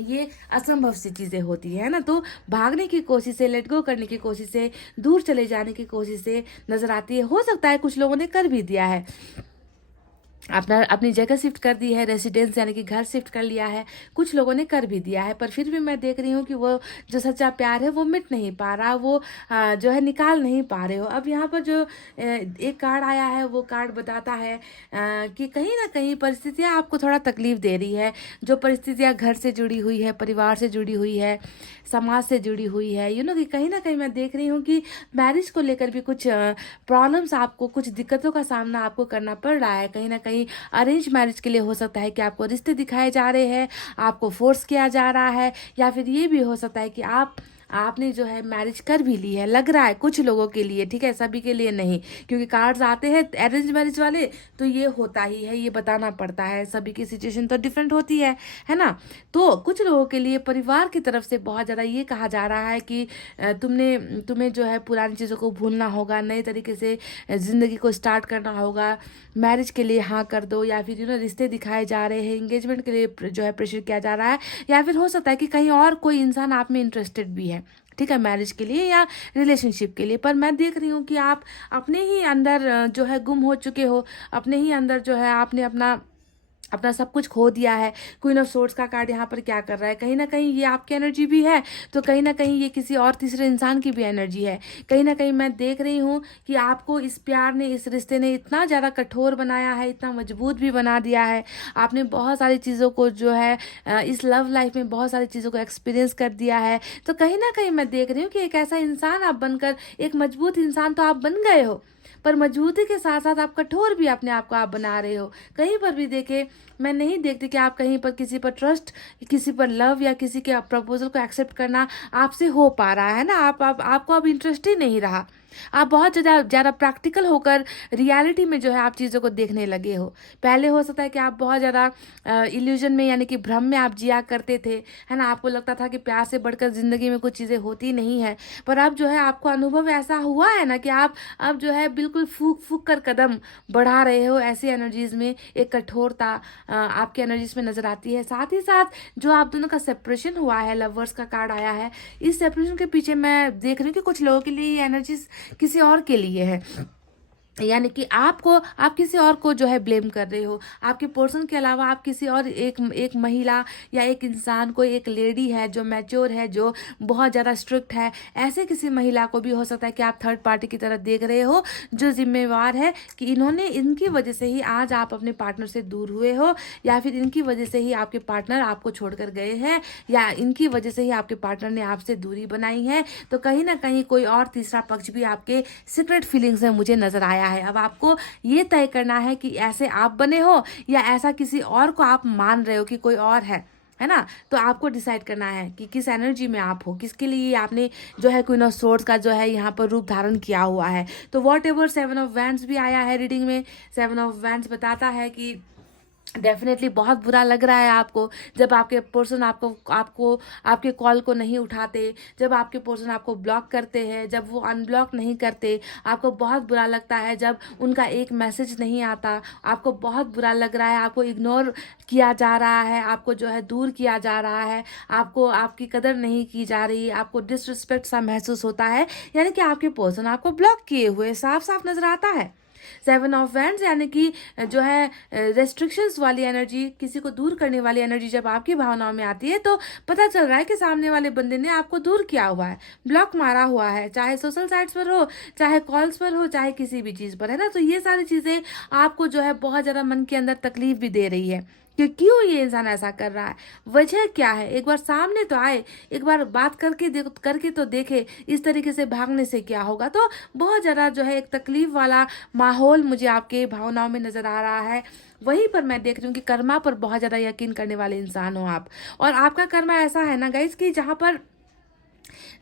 ये असंभव सी चीज़ें होती है ना। तो भागने की कोशिश से, लेट गो करने की कोशिश से, दूर चले जाने की कोशिश से नज़र आती है। हो सकता है कुछ लोगों ने कर भी दिया है, अपनी जगह शिफ्ट कर दी है, रेसिडेंस यानी कि घर शिफ्ट कर लिया है, कुछ लोगों ने कर भी दिया है। पर फिर भी मैं देख रही हूँ कि वो जो सच्चा प्यार है वो मिट नहीं पा रहा, वो जो है निकाल नहीं पा रहे हो। अब यहाँ पर जो एक कार्ड आया है, वो कार्ड बताता है कि कहीं ना कहीं परिस्थितियाँ आपको थोड़ा तकलीफ दे रही है। जो परिस्थितियाँ घर से जुड़ी हुई है, परिवार से जुड़ी हुई है, समाज से जुड़ी हुई है, कि कहीं ना कहीं मैं देख रही हूँ कि मैरिज को लेकर भी कुछ प्रॉब्लम्स, आपको कुछ दिक्कतों का सामना आपको करना पड़ रहा है। कहीं ना कहीं अरेंज मैरिज के लिए हो सकता है कि आपको रिश्ते दिखाए जा रहे हैं, आपको फोर्स किया जा रहा है, या फिर ये भी हो सकता है कि आपने जो है मैरिज कर भी ली है, लग रहा है कुछ लोगों के लिए। ठीक है, सभी के लिए नहीं, क्योंकि कार्ड्स आते हैं अरेंज मैरिज वाले तो ये होता ही है, ये बताना पड़ता है, सभी की सिचुएशन तो डिफरेंट होती है ना। तो कुछ लोगों के लिए परिवार की तरफ से बहुत ज़्यादा ये कहा जा रहा है कि तुम्हें जो है पुरानी चीज़ों को भूलना होगा, नए तरीके से ज़िंदगी को स्टार्ट करना होगा, मैरिज के लिए हाँ कर दो, या फिर रिश्ते दिखाए जा रहे हैं, एंगेजमेंट के लिए जो है प्रेशर किया जा रहा है, या फिर हो सकता है कि कहीं और कोई इंसान आप में इंटरेस्टेड भी है, ठीक है, मैरिज के लिए या रिलेशनशिप के लिए। पर मैं देख रही हूँ कि आप अपने ही अंदर जो है गुम हो चुके हो, अपने ही अंदर जो है आपने अपना सब कुछ खो दिया है। क्वीन ऑफ सोर्ड्स का कार्ड यहाँ पर क्या कर रहा है, कहीं ना कहीं ये आपकी एनर्जी भी है, तो कहीं ना कहीं ये किसी और तीसरे इंसान की भी एनर्जी है। कहीं ना कहीं मैं देख रही हूँ कि आपको इस प्यार ने, इस रिश्ते ने इतना ज़्यादा कठोर बनाया है, इतना मजबूत भी बना दिया है। आपने बहुत सारी चीज़ों को जो है इस लव लाइफ में बहुत सारी चीज़ों को एक्सपीरियंस कर दिया है। तो कहीं ना कहीं मैं देख रही हूँ कि एक ऐसा इंसान आप बनकर, एक मजबूत इंसान तो आप बन गए हो, पर मजबूती के साथ साथ आप कठोर भी अपने आप को आप बना रहे हो। कहीं पर भी देखे, मैं नहीं देखती कि आप कहीं पर किसी पर ट्रस्ट, किसी पर लव या किसी के प्रपोजल को एक्सेप्ट करना आपसे हो पा रहा है ना। आपको अब इंटरेस्ट ही नहीं रहा, आप बहुत ज़्यादा प्रैक्टिकल होकर रियलिटी में जो है आप चीज़ों को देखने लगे हो। पहले हो सकता है कि आप बहुत ज़्यादा इल्यूजन में यानी कि भ्रम में आप जिया करते थे, है ना? आपको लगता था कि प्यार से बढ़कर ज़िंदगी में कुछ चीज़ें होती नहीं है। पर अब जो है आपको अनुभव ऐसा हुआ है ना कि आप अब जो है बिल्कुल फूँक-फूँक कर कदम बढ़ा रहे हो। ऐसी एनर्जीज़ में एक कठोरता आपकी एनर्जीज़ में नज़र आती है। साथ ही साथ जो आप दोनों का सेपरेशन हुआ है, लवर्स का कार्ड आया है, इस सेपरेशन के पीछे मैं देख रही हूँ कि कुछ लोगों के लिए ये एनर्जीज़ किसी और के लिए है। यानी कि आप किसी और को जो है ब्लेम कर रहे हो। आपके पर्सन के अलावा आप किसी और एक महिला या एक इंसान, कोई एक लेडी है जो मैच्योर है, जो बहुत ज़्यादा स्ट्रिक्ट है, ऐसे किसी महिला को भी हो सकता है कि आप थर्ड पार्टी की तरफ देख रहे हो, जो जिम्मेवार है कि इनकी वजह से ही आज आप अपने पार्टनर से दूर हुए हो, या फिर इनकी वजह से ही आपके पार्टनर आपको छोड़कर गए हैं, या इनकी वजह से ही आपके पार्टनर ने आपसे दूरी बनाई है। तो कहीं ना कहीं कोई और तीसरा पक्ष भी आपके सीक्रेट फीलिंग्स में मुझे नजर आया है। अब आपको ये तय करना है कि ऐसे आप बने हो या ऐसा किसी और को आप मान रहे हो कि कोई और है ना? तो आपको डिसाइड करना है कि किस एनर्जी में आप हो, किसके लिए आपने जो है क्वीन ऑफ सोर्ड्स का जो है यहाँ पर रूप धारण किया हुआ है। तो वॉट एवर 7 ऑफ वैंड्स भी आया है रीडिंग में। 7 ऑफ वैंड्स बताता है कि डेफिनेटली बहुत बुरा लग रहा है आपको जब आपके पर्सन आपको आपको आपके कॉल को नहीं उठाते, जब आपके पर्सन आपको ब्लॉक करते हैं, जब वो अनब्लॉक नहीं करते। आपको बहुत बुरा लगता है जब उनका एक मैसेज नहीं आता। आपको बहुत बुरा लग रहा है, आपको इग्नोर किया जा रहा है, आपको जो है दूर किया जा रहा है, आपको आपकी कदर नहीं की जा रही, आपको डिसरिस्पेक्ट सा महसूस होता है। यानी कि आपके पर्सन आपको ब्लॉक किए हुए साफ साफ नजर आता है। 7 ऑफ वैंड्स यानी कि जो है रेस्ट्रिक्शंस वाली एनर्जी, किसी को दूर करने वाली एनर्जी जब आपकी भावनाओं में आती है तो पता चल रहा है कि सामने वाले बंदे ने आपको दूर किया हुआ है, ब्लॉक मारा हुआ है, चाहे सोशल साइट्स पर हो, चाहे कॉल्स पर हो, चाहे किसी भी चीज़ पर, है ना? तो ये सारी चीज़ें आपको जो है बहुत ज़्यादा मन के अंदर तकलीफ भी दे रही है कि क्यों ये इंसान ऐसा कर रहा है, वजह क्या है। एक बार सामने तो आए, एक बार बात करके तो देखे, इस तरीके से भागने से क्या होगा। तो बहुत ज़्यादा जो है एक तकलीफ वाला माहौल मुझे आपके भावनाओं में नज़र आ रहा है। वहीं पर मैं देख रही हूँ कि कर्मा पर बहुत ज़्यादा यकीन करने वाले इंसान हो आप, और आपका कर्मा ऐसा है ना गाइस कि जहाँ पर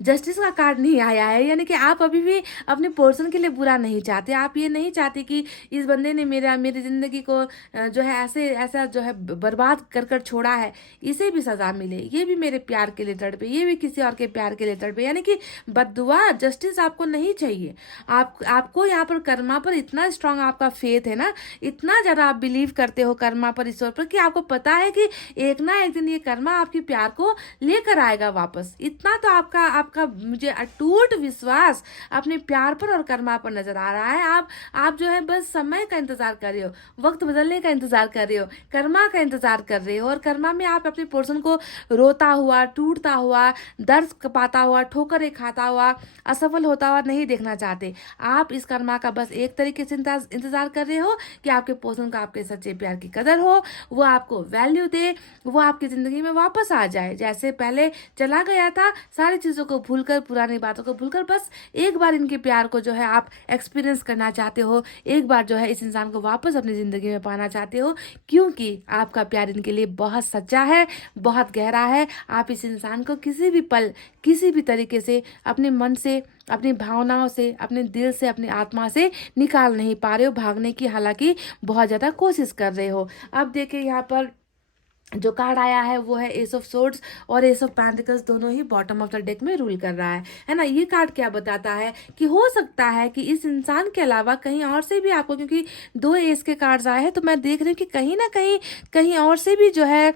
जस्टिस का कार्ड नहीं आया है, यानी कि आप अभी भी अपने पर्सन के लिए बुरा नहीं चाहते। आप ये नहीं चाहते कि इस बंदे ने मेरी ज़िंदगी को जो है ऐसा जो है बर्बाद कर कर छोड़ा है, इसे भी सज़ा मिले, ये भी मेरे प्यार के लिए तड़पे, ये भी किसी और के प्यार के लिए तड़पे। यानी कि बद्दुआ, जस्टिस आपको नहीं चाहिए। आपको यहाँ पर कर्मा पर इतना स्ट्रांग आपका फेथ है ना, इतना ज़्यादा आप बिलीव करते हो कर्मा पर, ईश्वर पर, कि आपको पता है कि एक ना एक दिन ये कर्मा आपके प्यार को लेकर आएगा वापस। इतना तो आपका मुझे अटूट विश्वास अपने प्यार पर और कर्मा पर नजर आ रहा है। आप जो है बस समय का इंतजार कर रहे हो, वक्त बदलने का इंतजार कर रहे हो, कर्मा का इंतजार कर रहे हो, और कर्मा में आप अपने पर्सन को रोता हुआ, टूटता हुआ, दर्द पाता हुआ, ठोकरें खाता हुआ, असफल होता हुआ नहीं देखना चाहते। आप इस कर्मा का बस एक तरीके से इंतजार कर रहे हो कि आपके पर्सन का आपके सच्चे प्यार की कदर हो, वो आपको वैल्यू दे, वो आपकी जिंदगी में वापस आ जाए जैसे पहले चला गया था। सारी चीज़ों को भूलकर, पुरानी बातों को भूलकर बस एक बार इनके प्यार को जो है आप एक्सपीरियंस करना चाहते हो, एक बार जो है इस इंसान को वापस अपनी ज़िंदगी में पाना चाहते हो, क्योंकि आपका प्यार इनके लिए बहुत सच्चा है, बहुत गहरा है। आप इस इंसान को किसी भी पल, किसी भी तरीके से अपने मन से, अपनी भावनाओं से, अपने दिल से, अपनी आत्मा से निकाल नहीं पा रहे हो, भागने की हालांकि बहुत ज़्यादा कोशिश कर रहे हो। अब देखिए यहाँ पर जो कार्ड आया है वो है एस ऑफ सोर्ड्स, और एस ऑफ पेंटिकल्स दोनों ही बॉटम ऑफ द डेक में रूल कर रहा है ना? ये कार्ड क्या बताता है कि हो सकता है कि इस इंसान के अलावा कहीं और से भी आपको, क्योंकि 2 एस के कार्ड्स आए हैं, तो मैं देख रही हूँ कि कहीं ना कहीं और से भी जो है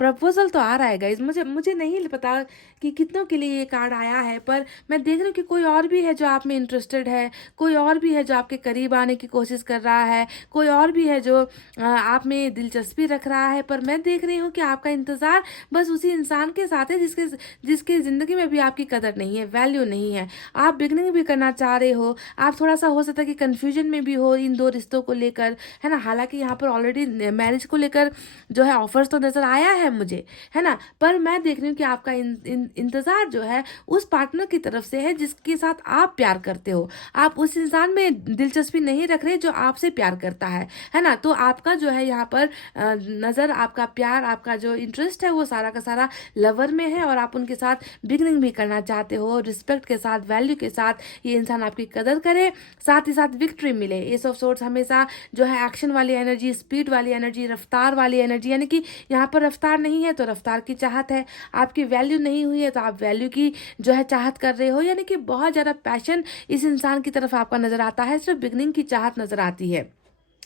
प्रपोजल तो आ रहा है गाइज। मुझे नहीं पता कि कितनों के लिए ये कार्ड आया है, पर मैं देख रही हूँ कि कोई और भी है जो आप में इंटरेस्टेड है, कोई और भी है जो आपके करीब आने की कोशिश कर रहा है, कोई और भी है जो आप में दिलचस्पी रख रहा है। पर मैं देख रही हूँ कि आपका इंतज़ार बस उसी इंसान के साथ है जिसके ज़िंदगी में भी आपकी कदर नहीं है, वैल्यू नहीं है। आप बिगनिंग भी करना चाह रहे हो, आप थोड़ा सा हो सकता है कि कन्फ्यूजन में भी हो इन 2 रिश्तों को लेकर, है ना? हालांकि यहाँ पर ऑलरेडी मैरिज को लेकर जो है ऑफर्स तो नज़र आया है है मुझे, है ना। पर मैं देख रही हूँ कि आपका इंतजार जो है उस पार्टनर की तरफ से है जिसके साथ आप प्यार करते हो। आप उस इंसान में दिलचस्पी नहीं रख रहे जो आपसे प्यार करता है ना। तो आपका जो है यहाँ पर नज़र, आपका प्यार, आपका जो इंटरेस्ट है वो सारा का सारा लवर में है, और आप उनके साथ बिगनिंग भी करना चाहते हो, रिस्पेक्ट के साथ, वैल्यू के साथ। ये इंसान आपकी कदर करे, साथ ही साथ विक्ट्री मिले। एस ऑफ सोर्ड्स हमेशा जो है एक्शन वाली एनर्जी, स्पीड वाली एनर्जी, रफ्तार वाली एनर्जी, यानी कि यहाँ पर रफ्तार नहीं है तो रफ्तार की चाहत है, आपकी वैल्यू नहीं हुई है तो आप वैल्यू की जो है चाहत कर रहे हो, यानी कि बहुत ज़्यादा पैशन इस इंसान की तरफ आपका नजर आता है, सिर्फ बिगनिंग की चाहत नजर आती है।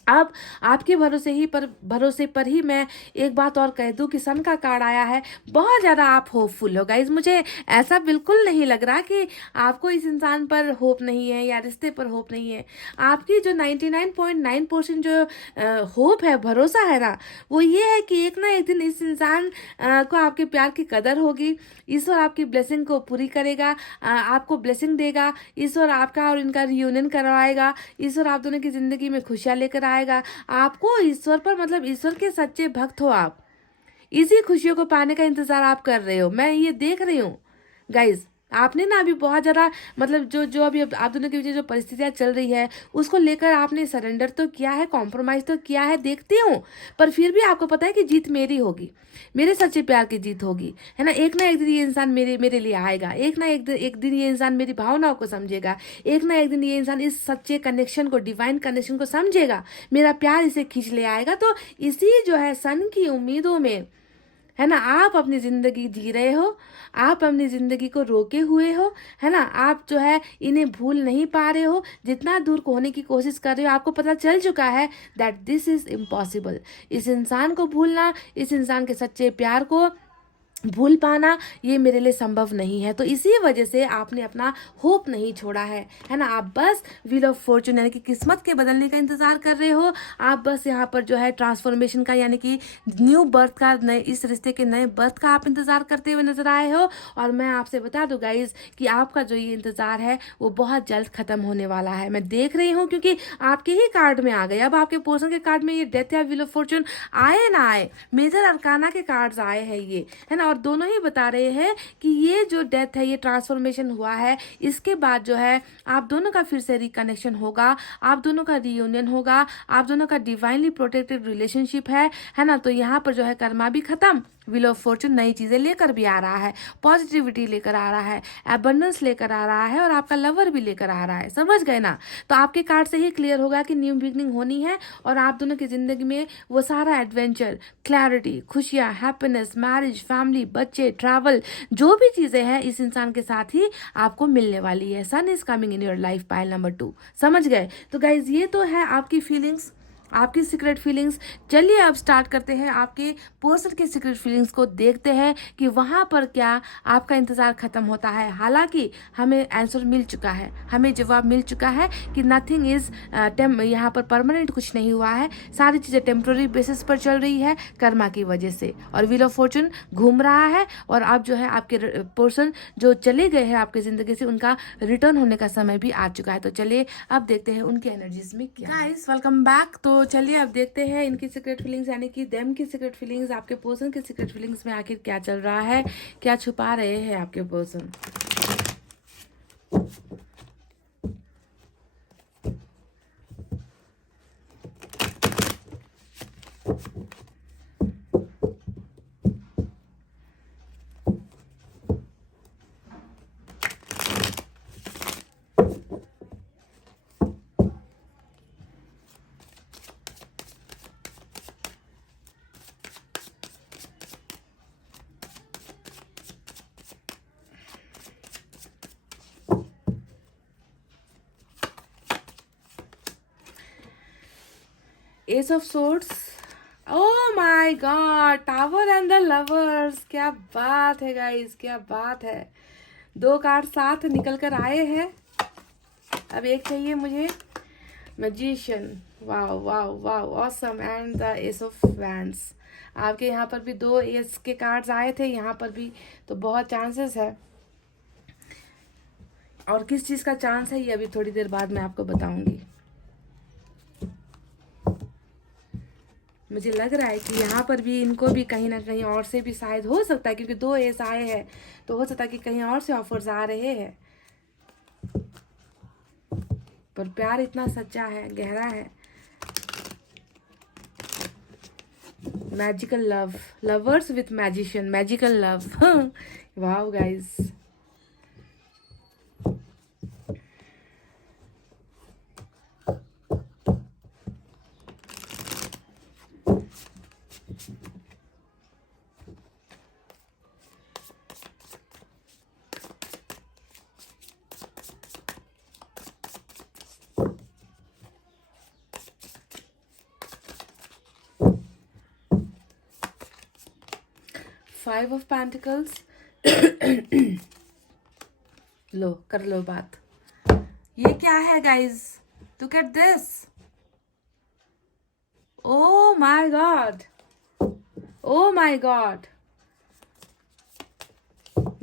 अब आपके भरोसे पर ही मैं एक बात और कह दूं कि सन का कार्ड आया है। बहुत ज़्यादा आप होपफुल हो गाइज। मुझे ऐसा बिल्कुल नहीं लग रहा कि आपको इस इंसान पर होप नहीं है या रिश्ते पर होप नहीं है। आपकी जो 99.9% जो होप है, भरोसा है ना, वो ये है कि एक ना एक दिन इस इंसान को आपके प्यार की कदर होगी। ईश्वर आपकी ब्लेसिंग को पूरी करेगा, आपको ब्लेसिंग देगा। ईश्वर आपका और इनका रियूनियन करवाएगा। ईश्वर आप दोनों की ज़िंदगी में खुशियाँ लेकर आएगा। आपको ईश्वर पर, मतलब ईश्वर के सच्चे भक्त हो आप, इसी खुशियों को पाने का इंतजार आप कर रहे हो, मैं ये देख रही हूँ गाइज। आपने ना अभी बहुत ज़्यादा, मतलब जो जो अभी आप दोनों के बीच जो परिस्थितियाँ चल रही है उसको लेकर आपने सरेंडर तो किया है, कॉम्प्रोमाइज़ तो किया है, देखती हूँ, पर फिर भी आपको पता है कि जीत मेरी होगी, मेरे सच्चे प्यार की जीत होगी, है ना। एक ना एक दिन ये इंसान मेरे लिए आएगा, एक ना एक दिन ये इंसान मेरी भावनाओं को समझेगा, एक ना एक दिन ये इंसान इस सच्चे कनेक्शन को, डिवाइन कनेक्शन को समझेगा, मेरा प्यार इसे खींच ले आएगा। तो इसी जो है सन की उम्मीदों में, है ना, आप अपनी ज़िंदगी जी रहे हो, आप अपनी ज़िंदगी को रोके हुए हो, है ना। आप जो है इन्हें भूल नहीं पा रहे हो, जितना दूर होने की कोशिश कर रहे हो आपको पता चल चुका है दैट दिस इज़ इम्पॉसिबल। इस इंसान को भूलना, इस इंसान के सच्चे प्यार को भूल पाना, ये मेरे लिए संभव नहीं है। तो इसी वजह से आपने अपना होप नहीं छोड़ा है ना। आप बस व्हील ऑफ फॉर्चून यानी कि किस्मत के बदलने का इंतजार कर रहे हो। आप बस यहाँ पर जो है ट्रांसफॉर्मेशन का, यानी कि न्यू बर्थ का, नए इस रिश्ते के नए बर्थ का आप इंतजार करते हुए नजर आए हो। और मैं आपसे बता दूं गाइज कि आपका जो ये इंतजार है वो बहुत जल्द खत्म होने वाला है। मैं देख रही हूँ क्योंकि आपके ही कार्ड में आ गए। अब आपके पर्सन के कार्ड में ये डेथ या व्हील ऑफ फॉर्चून आए ना आए, मेजर अरकाना के कार्ड्स आए हैं ये, है ना। और दोनों ही बता रहे हैं कि ये जो डेथ है, ये ट्रांसफॉर्मेशन हुआ है, इसके बाद जो है आप दोनों का फिर से रिकनेक्शन होगा, आप दोनों का रियूनियन होगा, आप दोनों का डिवाइनली प्रोटेक्टेड रिलेशनशिप है ना। तो यहाँ पर जो है कर्मा भी खत्म, व्हील ऑफ फॉर्चून नई चीजें लेकर भी आ रहा है, पॉजिटिविटी लेकर आ रहा है, एबंडेंस लेकर आ रहा है, और आपका लवर भी लेकर आ रहा है। समझ गए ना। तो आपके कार्ड से ही क्लियर होगा कि न्यू बिगनिंग होनी है, और आप दोनों की जिंदगी में वो सारा एडवेंचर, क्लैरिटी, खुशियाँ, हैप्पीनेस, मैरिज, फैमिली, बच्चे, ट्रैवल, जो भी चीजें हैं इस इंसान के साथ ही आपको मिलने वाली है। Sun is coming in your life, pile number 2। समझ गए। तो गाइज ये तो है आपकी फीलिंग्स, आपकी सीक्रेट फीलिंग्स। चलिए अब स्टार्ट करते हैं आपके पर्सन के सीक्रेट फीलिंग्स को, देखते हैं कि वहाँ पर क्या आपका इंतज़ार ख़त्म होता है। हालांकि हमें आंसर मिल चुका है, हमें जवाब मिल चुका है कि नथिंग इज़ यहाँ पर परमानेंट कुछ नहीं हुआ है, सारी चीज़ें टेम्प्रोरी बेसिस पर चल रही है कर्मा की वजह से, और व्हील ऑफ फॉर्चून घूम रहा है। और अब जो है आपके पर्सन जो चले गए हैं आपकी ज़िंदगी से, उनका रिटर्न होने का समय भी आ चुका है। तो चलिए अब देखते हैं उनकी एनर्जीज में क्या। Guys welcome back. तो चलिए अब देखते हैं इनकी सीक्रेट फीलिंग्स, यानी कि देम की सीक्रेट फीलिंग्स, आपके पर्सन की सीक्रेट फीलिंग्स में आखिर क्या चल रहा है, क्या छुपा रहे हैं आपके person. S of swords, oh my God, tower and the lovers. क्या बात है गाइस, क्या बात है। दो कार्ड साथ निकल कर आए हैं। अब एक चाहिए मुझे, magician. Wow wow wow, awesome, and the S of wands. आपके यहाँ पर भी दो एस के कार्ड्स आए थे, यहाँ पर भी, तो बहुत चांसेस है। और किस चीज़ का चांस है ये अभी थोड़ी देर बाद मैं आपको बताऊंगी। मुझे लग रहा है कि यहाँ पर भी इनको भी कहीं ना कहीं और से भी शायद हो सकता है, क्योंकि 2 एस आए हैं, तो हो सकता है कि कहीं और से ऑफर्स आ रहे हैं। पर प्यार इतना सच्चा है, गहरा है। Magical love, lovers with magician, magical love. Wow guys. Five of pentacles. लो कर लो बात। ये क्या है guys? Look at this. Oh my God, oh my God.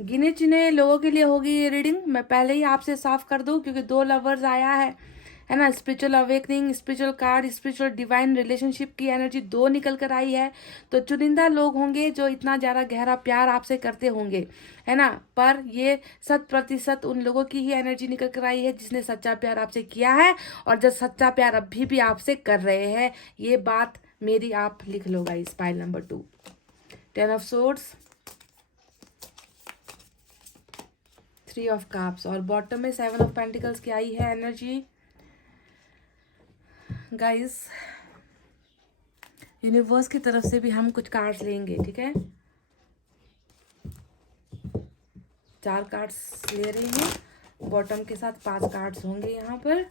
गिने चुने लोगों के लिए होगी ये रीडिंग। मैं पहले ही आपसे साफ कर दूं, क्योंकि 2 लवर्स आया है ना। Spiritual awakening, spiritual card, spiritual divine relationship की एनर्जी 2 निकल कर आई है। तो चुनिंदा लोग होंगे जो इतना ज़्यादा गहरा प्यार आपसे करते होंगे, है ना। पर ये 100% उन लोगों की ही एनर्जी निकल कर आई है जिसने सच्चा प्यार आपसे किया है, और जो सच्चा प्यार अभी भी आपसे कर रहे हैं। ये बात मेरी आप लिख लो guys. Pile number 2, 10 of swords, 3 of cups, और बॉटम में 7 ऑफ पेंटिकल्स की आई है एनर्जी। गाइस, यूनिवर्स की तरफ से भी हम कुछ कार्ड्स लेंगे, ठीक है। 4 कार्ड्स ले रही हूँ, बॉटम के साथ 5 कार्ड्स होंगे यहाँ पर।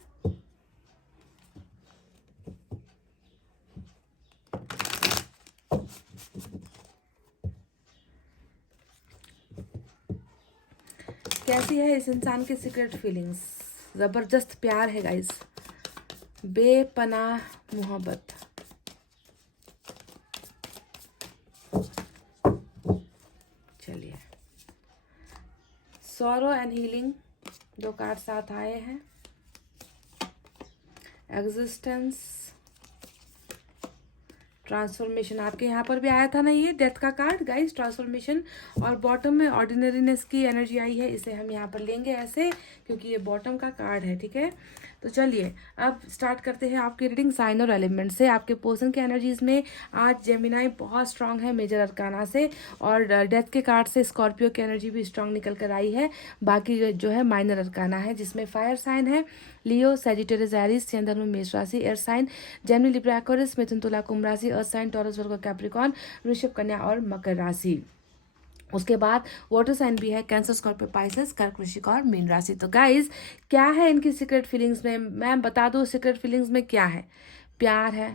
कैसी है इस इंसान की सीक्रेट फीलिंग्स? जबरदस्त प्यार है गाइस, बेपनाह मोहब्बत। चलिए, सॉरो एंड हीलिंग 2 कार्ड साथ आए हैं। एग्जिस्टेंस, ट्रांसफॉर्मेशन, आपके यहाँ पर भी आया था ना ये डेथ का कार्ड गाइस, ट्रांसफॉर्मेशन। और बॉटम में ऑर्डिनरीनेस की एनर्जी आई है, इसे हम यहाँ पर लेंगे ऐसे, क्योंकि ये बॉटम का कार्ड है, ठीक है। तो चलिए अब स्टार्ट करते हैं आपकी रीडिंग साइन और एलिमेंट से। आपके पर्सन के एनर्जीज में आज जेमिनाई बहुत स्ट्रांग है मेजर अरकाना से, और डेथ के कार्ड से स्कॉर्पियो की एनर्जी भी स्ट्रांग निकल कर आई है। बाकी जो है माइनर अरकाना है, जिसमें फायर साइन है लियो, सैजिटेरियस, एरीज, धनु, मेष राशि, air sign Gemini, Libra, Aquarius, Mithun, Tula, Kumbh राशि, earth sign Taurus, Virgo, Capricorn, Vrishabh, Kanya और मकर राशि। उसके बाद वाटर साइन भी है कैंसर, स्कॉर्पियो, पाइसेस, कर्क, वृश्चिक और मीन राशि। तो गाइज, क्या है इनकी सीक्रेट फीलिंग्स में? मैं बता दूं सीक्रेट फीलिंग्स में क्या है। प्यार है,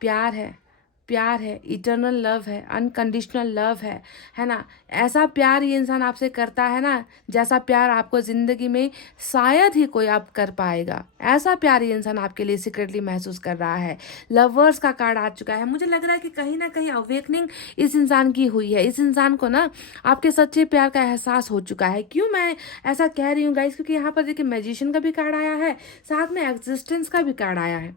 प्यार है, प्यार है, इटर्नल लव है, अनकंडीशनल लव है ना। ऐसा प्यार ये इंसान आपसे करता है ना, जैसा प्यार आपको ज़िंदगी में शायद ही कोई आप कर पाएगा। ऐसा प्यार ये इंसान आपके लिए सीक्रेटली महसूस कर रहा है। लवर्स का कार्ड आ चुका है। मुझे लग रहा है कि कहीं ना कहीं अवेकनिंग इस इंसान की हुई है। इस इंसान को ना आपके सच्चे प्यार का एहसास हो चुका है। क्यों मैं ऐसा कह रही हूँ गाइस? क्योंकि यहाँ पर देखिए मैजिशियन का भी कार्ड आया है, साथ में एग्जिस्टेंस का भी कार्ड आया है।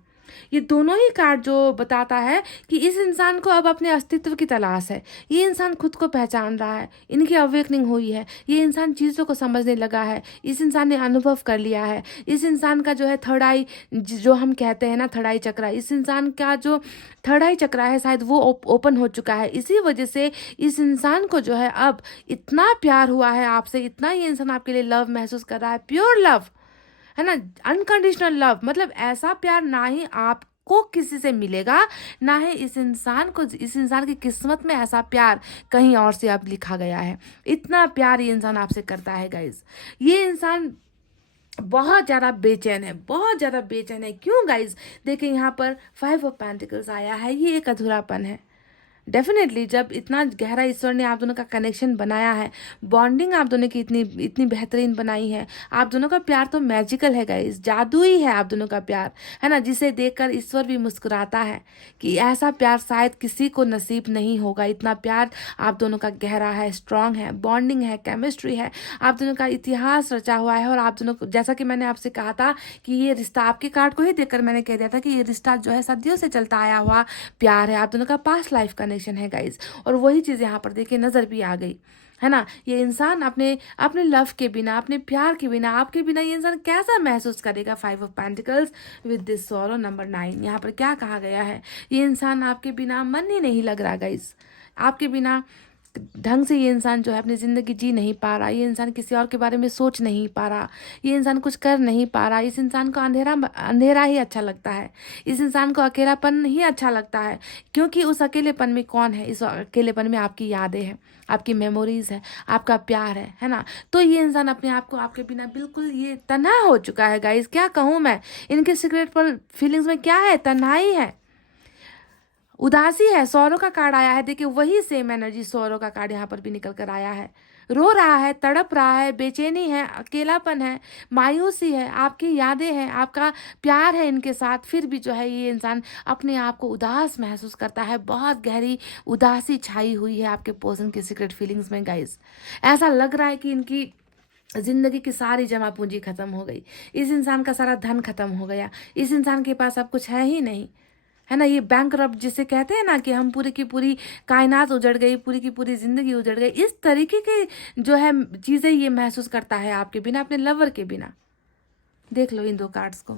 ये दोनों ही कार्ड जो बताता है कि इस इंसान को अब अपने अस्तित्व की तलाश है। ये इंसान खुद को पहचान रहा है, इनकी अवेकनिंग हुई है, ये इंसान चीज़ों को समझने लगा है, इस इंसान ने अनुभव कर लिया है। इस इंसान का जो है थर्ड आई, जो हम कहते हैं ना थर्ड आई चक्रा, इस इंसान का जो थर्ड आई चक्रा है शायद वो ओपन हो चुका है। इसी वजह से इस इंसान को जो है अब इतना प्यार हुआ है आपसे, इतना ये इंसान आपके लिए लव महसूस कर रहा है, प्योर लव, है ना, अनकंडीशनल लव। मतलब ऐसा प्यार ना ही आपको किसी से मिलेगा, ना ही इस इंसान को, इस इंसान की किस्मत में ऐसा प्यार कहीं और से अब लिखा गया है। इतना प्यार ये इंसान आपसे करता है गाइज। ये इंसान बहुत ज़्यादा बेचैन है, बहुत ज़्यादा बेचैन है। क्यों गाइज? देखिए यहाँ पर 5 ऑफ पेंटिकल्स आया है, ये एक अधूरापन है डेफिनेटली जब इतना गहरा ईश्वर ने आप दोनों का कनेक्शन बनाया है, बॉन्डिंग आप दोनों की इतनी इतनी बेहतरीन बनाई है, आप दोनों का प्यार तो मैजिकल है गाइस, जादुई है आप दोनों का प्यार, है ना, जिसे देखकर ईश्वर भी मुस्कुराता है कि ऐसा प्यार शायद किसी को नसीब नहीं होगा। इतना प्यार आप दोनों का गहरा है, स्ट्रांग है, बॉन्डिंग है, केमिस्ट्री है, आप दोनों का इतिहास रचा हुआ है। और आप दोनों को, जैसा कि मैंने आपसे कहा था कि ये रिश्ता, आपके कार्ड को ही देखकर मैंने कह दिया था कि ये रिश्ता जो है सदियों से चलता आया हुआ प्यार है, आप दोनों का पास्ट लाइफ कनेक्शन है गाइज। और वही चीज़ यहाँ पर देखिए नज़र भी आ गई, है ना। ये इंसान अपने अपने लव के बिना, अपने प्यार के बिना, आपके बिना ये इंसान कैसा महसूस करेगा। 5 of pentacles with this sorrow number 9, यहाँ पर क्या कहा गया है, ये इंसान आपके बिना मन ही नहीं लग रहा गाइज, आपके बिना ढंग से ये इंसान जो है अपनी ज़िंदगी जी नहीं पा रहा, ये इंसान किसी और के बारे में सोच नहीं पा रहा, ये इंसान कुछ कर नहीं पा रहा। इस इंसान को अंधेरा अंधेरा ही अच्छा लगता है, इस इंसान को अकेलापन ही अच्छा लगता है, क्योंकि उस अकेलेपन में कौन है, इस अकेलेपन में आपकी यादें हैं, आपकी मेमोरीज है, आपका प्यार है ना। तो ये इंसान अपने आप को आपके बिना बिल्कुल ये तन्हा हो चुका है गाइस। क्या कहूँ मैं, इनके सीक्रेट पर फीलिंग्स में क्या है, तन्हाई है, उदासी है। सौरों का कार्ड आया है, देखिए वही सेम एनर्जी सौरों का कार्ड यहाँ पर भी निकल कर आया है। रो रहा है, तड़प रहा है, बेचैनी है, अकेलापन है, मायूसी है, आपकी यादें हैं, आपका प्यार है इनके साथ, फिर भी जो है ये इंसान अपने आप को उदास महसूस करता है। बहुत गहरी उदासी छाई हुई है आपके पर्सन की सीक्रेट फीलिंग्स में गाइस। ऐसा लग रहा है कि इनकी जिंदगी की सारी जमा पूंजी खत्म हो गई, इस इंसान का सारा धन खत्म हो गया, इस इंसान के पास अब कुछ है ही नहीं, है ना। ये बैंकरप्ट जिसे कहते हैं ना कि हम पूरी की पूरी कायनात उजड़ गई, पूरी की पूरी जिंदगी उजड़ गई, इस तरीके के जो है चीज़ें ये महसूस करता है आपके बिना, अपने लवर के बिना। देख लो इन 2 कार्ड्स को,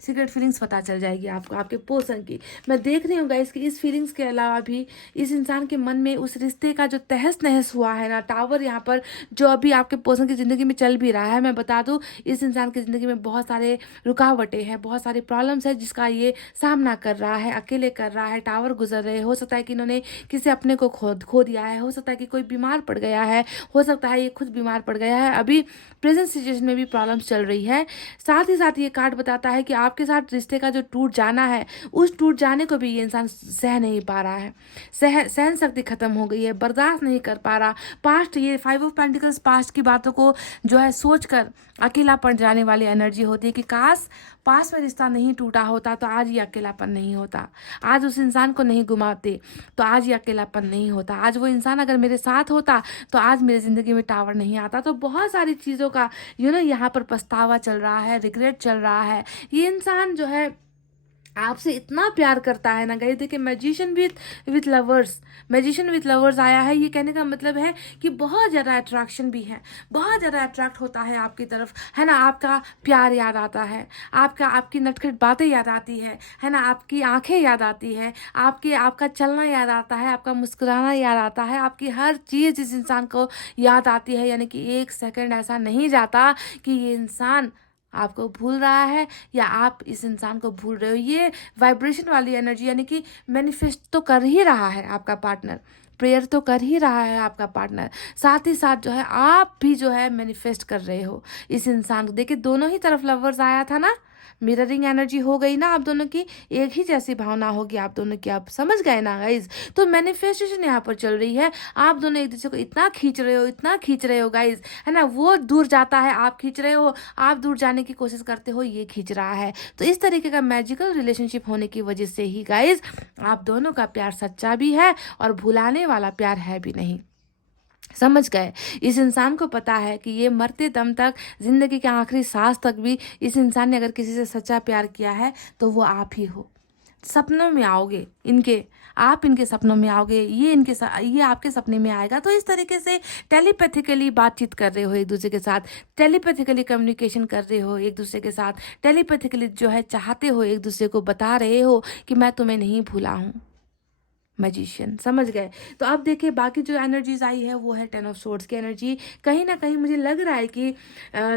सीक्रेट फीलिंग्स पता चल जाएगी आपको आपके पर्सन की। मैं देख रही हूँ गाइस कि इस फीलिंग्स के अलावा भी इस इंसान के मन में उस रिश्ते का जो तहस नहस हुआ है ना, टावर यहाँ पर जो अभी आपके पर्सन की ज़िंदगी में चल भी रहा है। मैं बता दूँ इस इंसान की ज़िंदगी में बहुत सारे रुकावटें हैं, बहुत सारे प्रॉब्लम्स है जिसका ये सामना कर रहा है, अकेले कर रहा है, टावर गुजर रहे। हो सकता है कि इन्होंने किसी अपने को खो दिया है, हो सकता है कि कोई बीमार पड़ गया है, हो सकता है ये खुद बीमार पड़ गया है, अभी प्रेजेंट सिचुएशन में भी प्रॉब्लम्स चल रही है। साथ ही साथ ये कार्ड बताता है कि आपके साथ रिश्ते का जो टूट जाना है, उस टूट जाने को भी ये इंसान सह नहीं पा रहा है, सहन शक्ति खत्म हो गई है, बर्दाश्त नहीं कर पा रहा। पास्ट, ये 5 ऑफ पेंटिकल्स पास्ट की बातों को जो है सोचकर अकेला पड़ जाने वाली एनर्जी होती है कि काश पास में रिश्ता नहीं टूटा होता तो आज ये अकेलापन नहीं होता, आज उस इंसान को नहीं घुमाते तो आज ये अकेलापन नहीं होता, आज वो इंसान अगर मेरे साथ होता तो आज मेरी ज़िंदगी में टावर नहीं आता। तो बहुत सारी चीज़ों का यहाँ पर पछतावा चल रहा है, रिग्रेट चल रहा है। ये इंसान जो है आपसे इतना प्यार करता है ना गाइस। देखिए magician with lovers, magician with lovers आया है। ये कहने का मतलब है कि बहुत ज़्यादा अट्रैक्शन भी है, बहुत ज़्यादा अट्रैक्ट होता है आपकी तरफ, है ना। आपका प्यार याद आता है, आपकी नटखट बातें याद आती है ना, आपकी आंखें याद आती है, आपका चलना याद आता है, आपका मुस्कुराना याद आता है, आपकी हर चीज़ इस इंसान को याद आती है। यानी कि 1 सेकंड ऐसा नहीं जाता कि ये इंसान आपको भूल रहा है या आप इस इंसान को भूल रहे हो। ये वाइब्रेशन वाली एनर्जी, यानी कि मैनिफेस्ट तो कर ही रहा है आपका पार्टनर, प्रेयर तो कर ही रहा है आपका पार्टनर, साथ ही साथ जो है आप भी जो है मैनिफेस्ट कर रहे हो इस इंसान को। देखिए दोनों ही तरफ लवर्स आया था ना, मिररिंग एनर्जी हो गई ना आप दोनों की, एक ही जैसी भावना होगी आप दोनों की। आप समझ गए ना गाइज। तो मैनिफेस्टेशन यहाँ पर चल रही है, आप दोनों एक दूसरे को इतना खींच रहे हो, इतना खींच रहे हो गाइज, है ना। वो दूर जाता है, आप खींच रहे हो, आप दूर जाने की कोशिश करते हो, ये खींच रहा है। तो इस तरीके का मैजिकल रिलेशनशिप होने की वजह से ही गाइज आप दोनों का प्यार सच्चा भी है और भुलाने वाला प्यार है भी नहीं। समझ गए। इस इंसान को पता है कि ये मरते दम तक, जिंदगी के आखिरी सांस तक भी इस इंसान ने अगर किसी से सच्चा प्यार किया है तो वो आप ही हो। सपनों में आओगे आप इनके सपनों में आओगे, ये आपके सपने में आएगा। तो इस तरीके से टेलीपैथिकली बातचीत कर रहे हो एक दूसरे के साथ, टेलीपैथिकली कम्युनिकेशन कर रहे हो एक दूसरे के साथ, टेलीपैथिकली जो है चाहते हो, एक दूसरे को बता रहे हो कि मैं तुम्हें नहीं भूला हूँ। मैजिशियन, समझ गए। तो अब देखिए बाकी जो एनर्जीज आई है वो है 10 ऑफ सोर्ड्स की एनर्जी। कहीं ना कहीं मुझे लग रहा है कि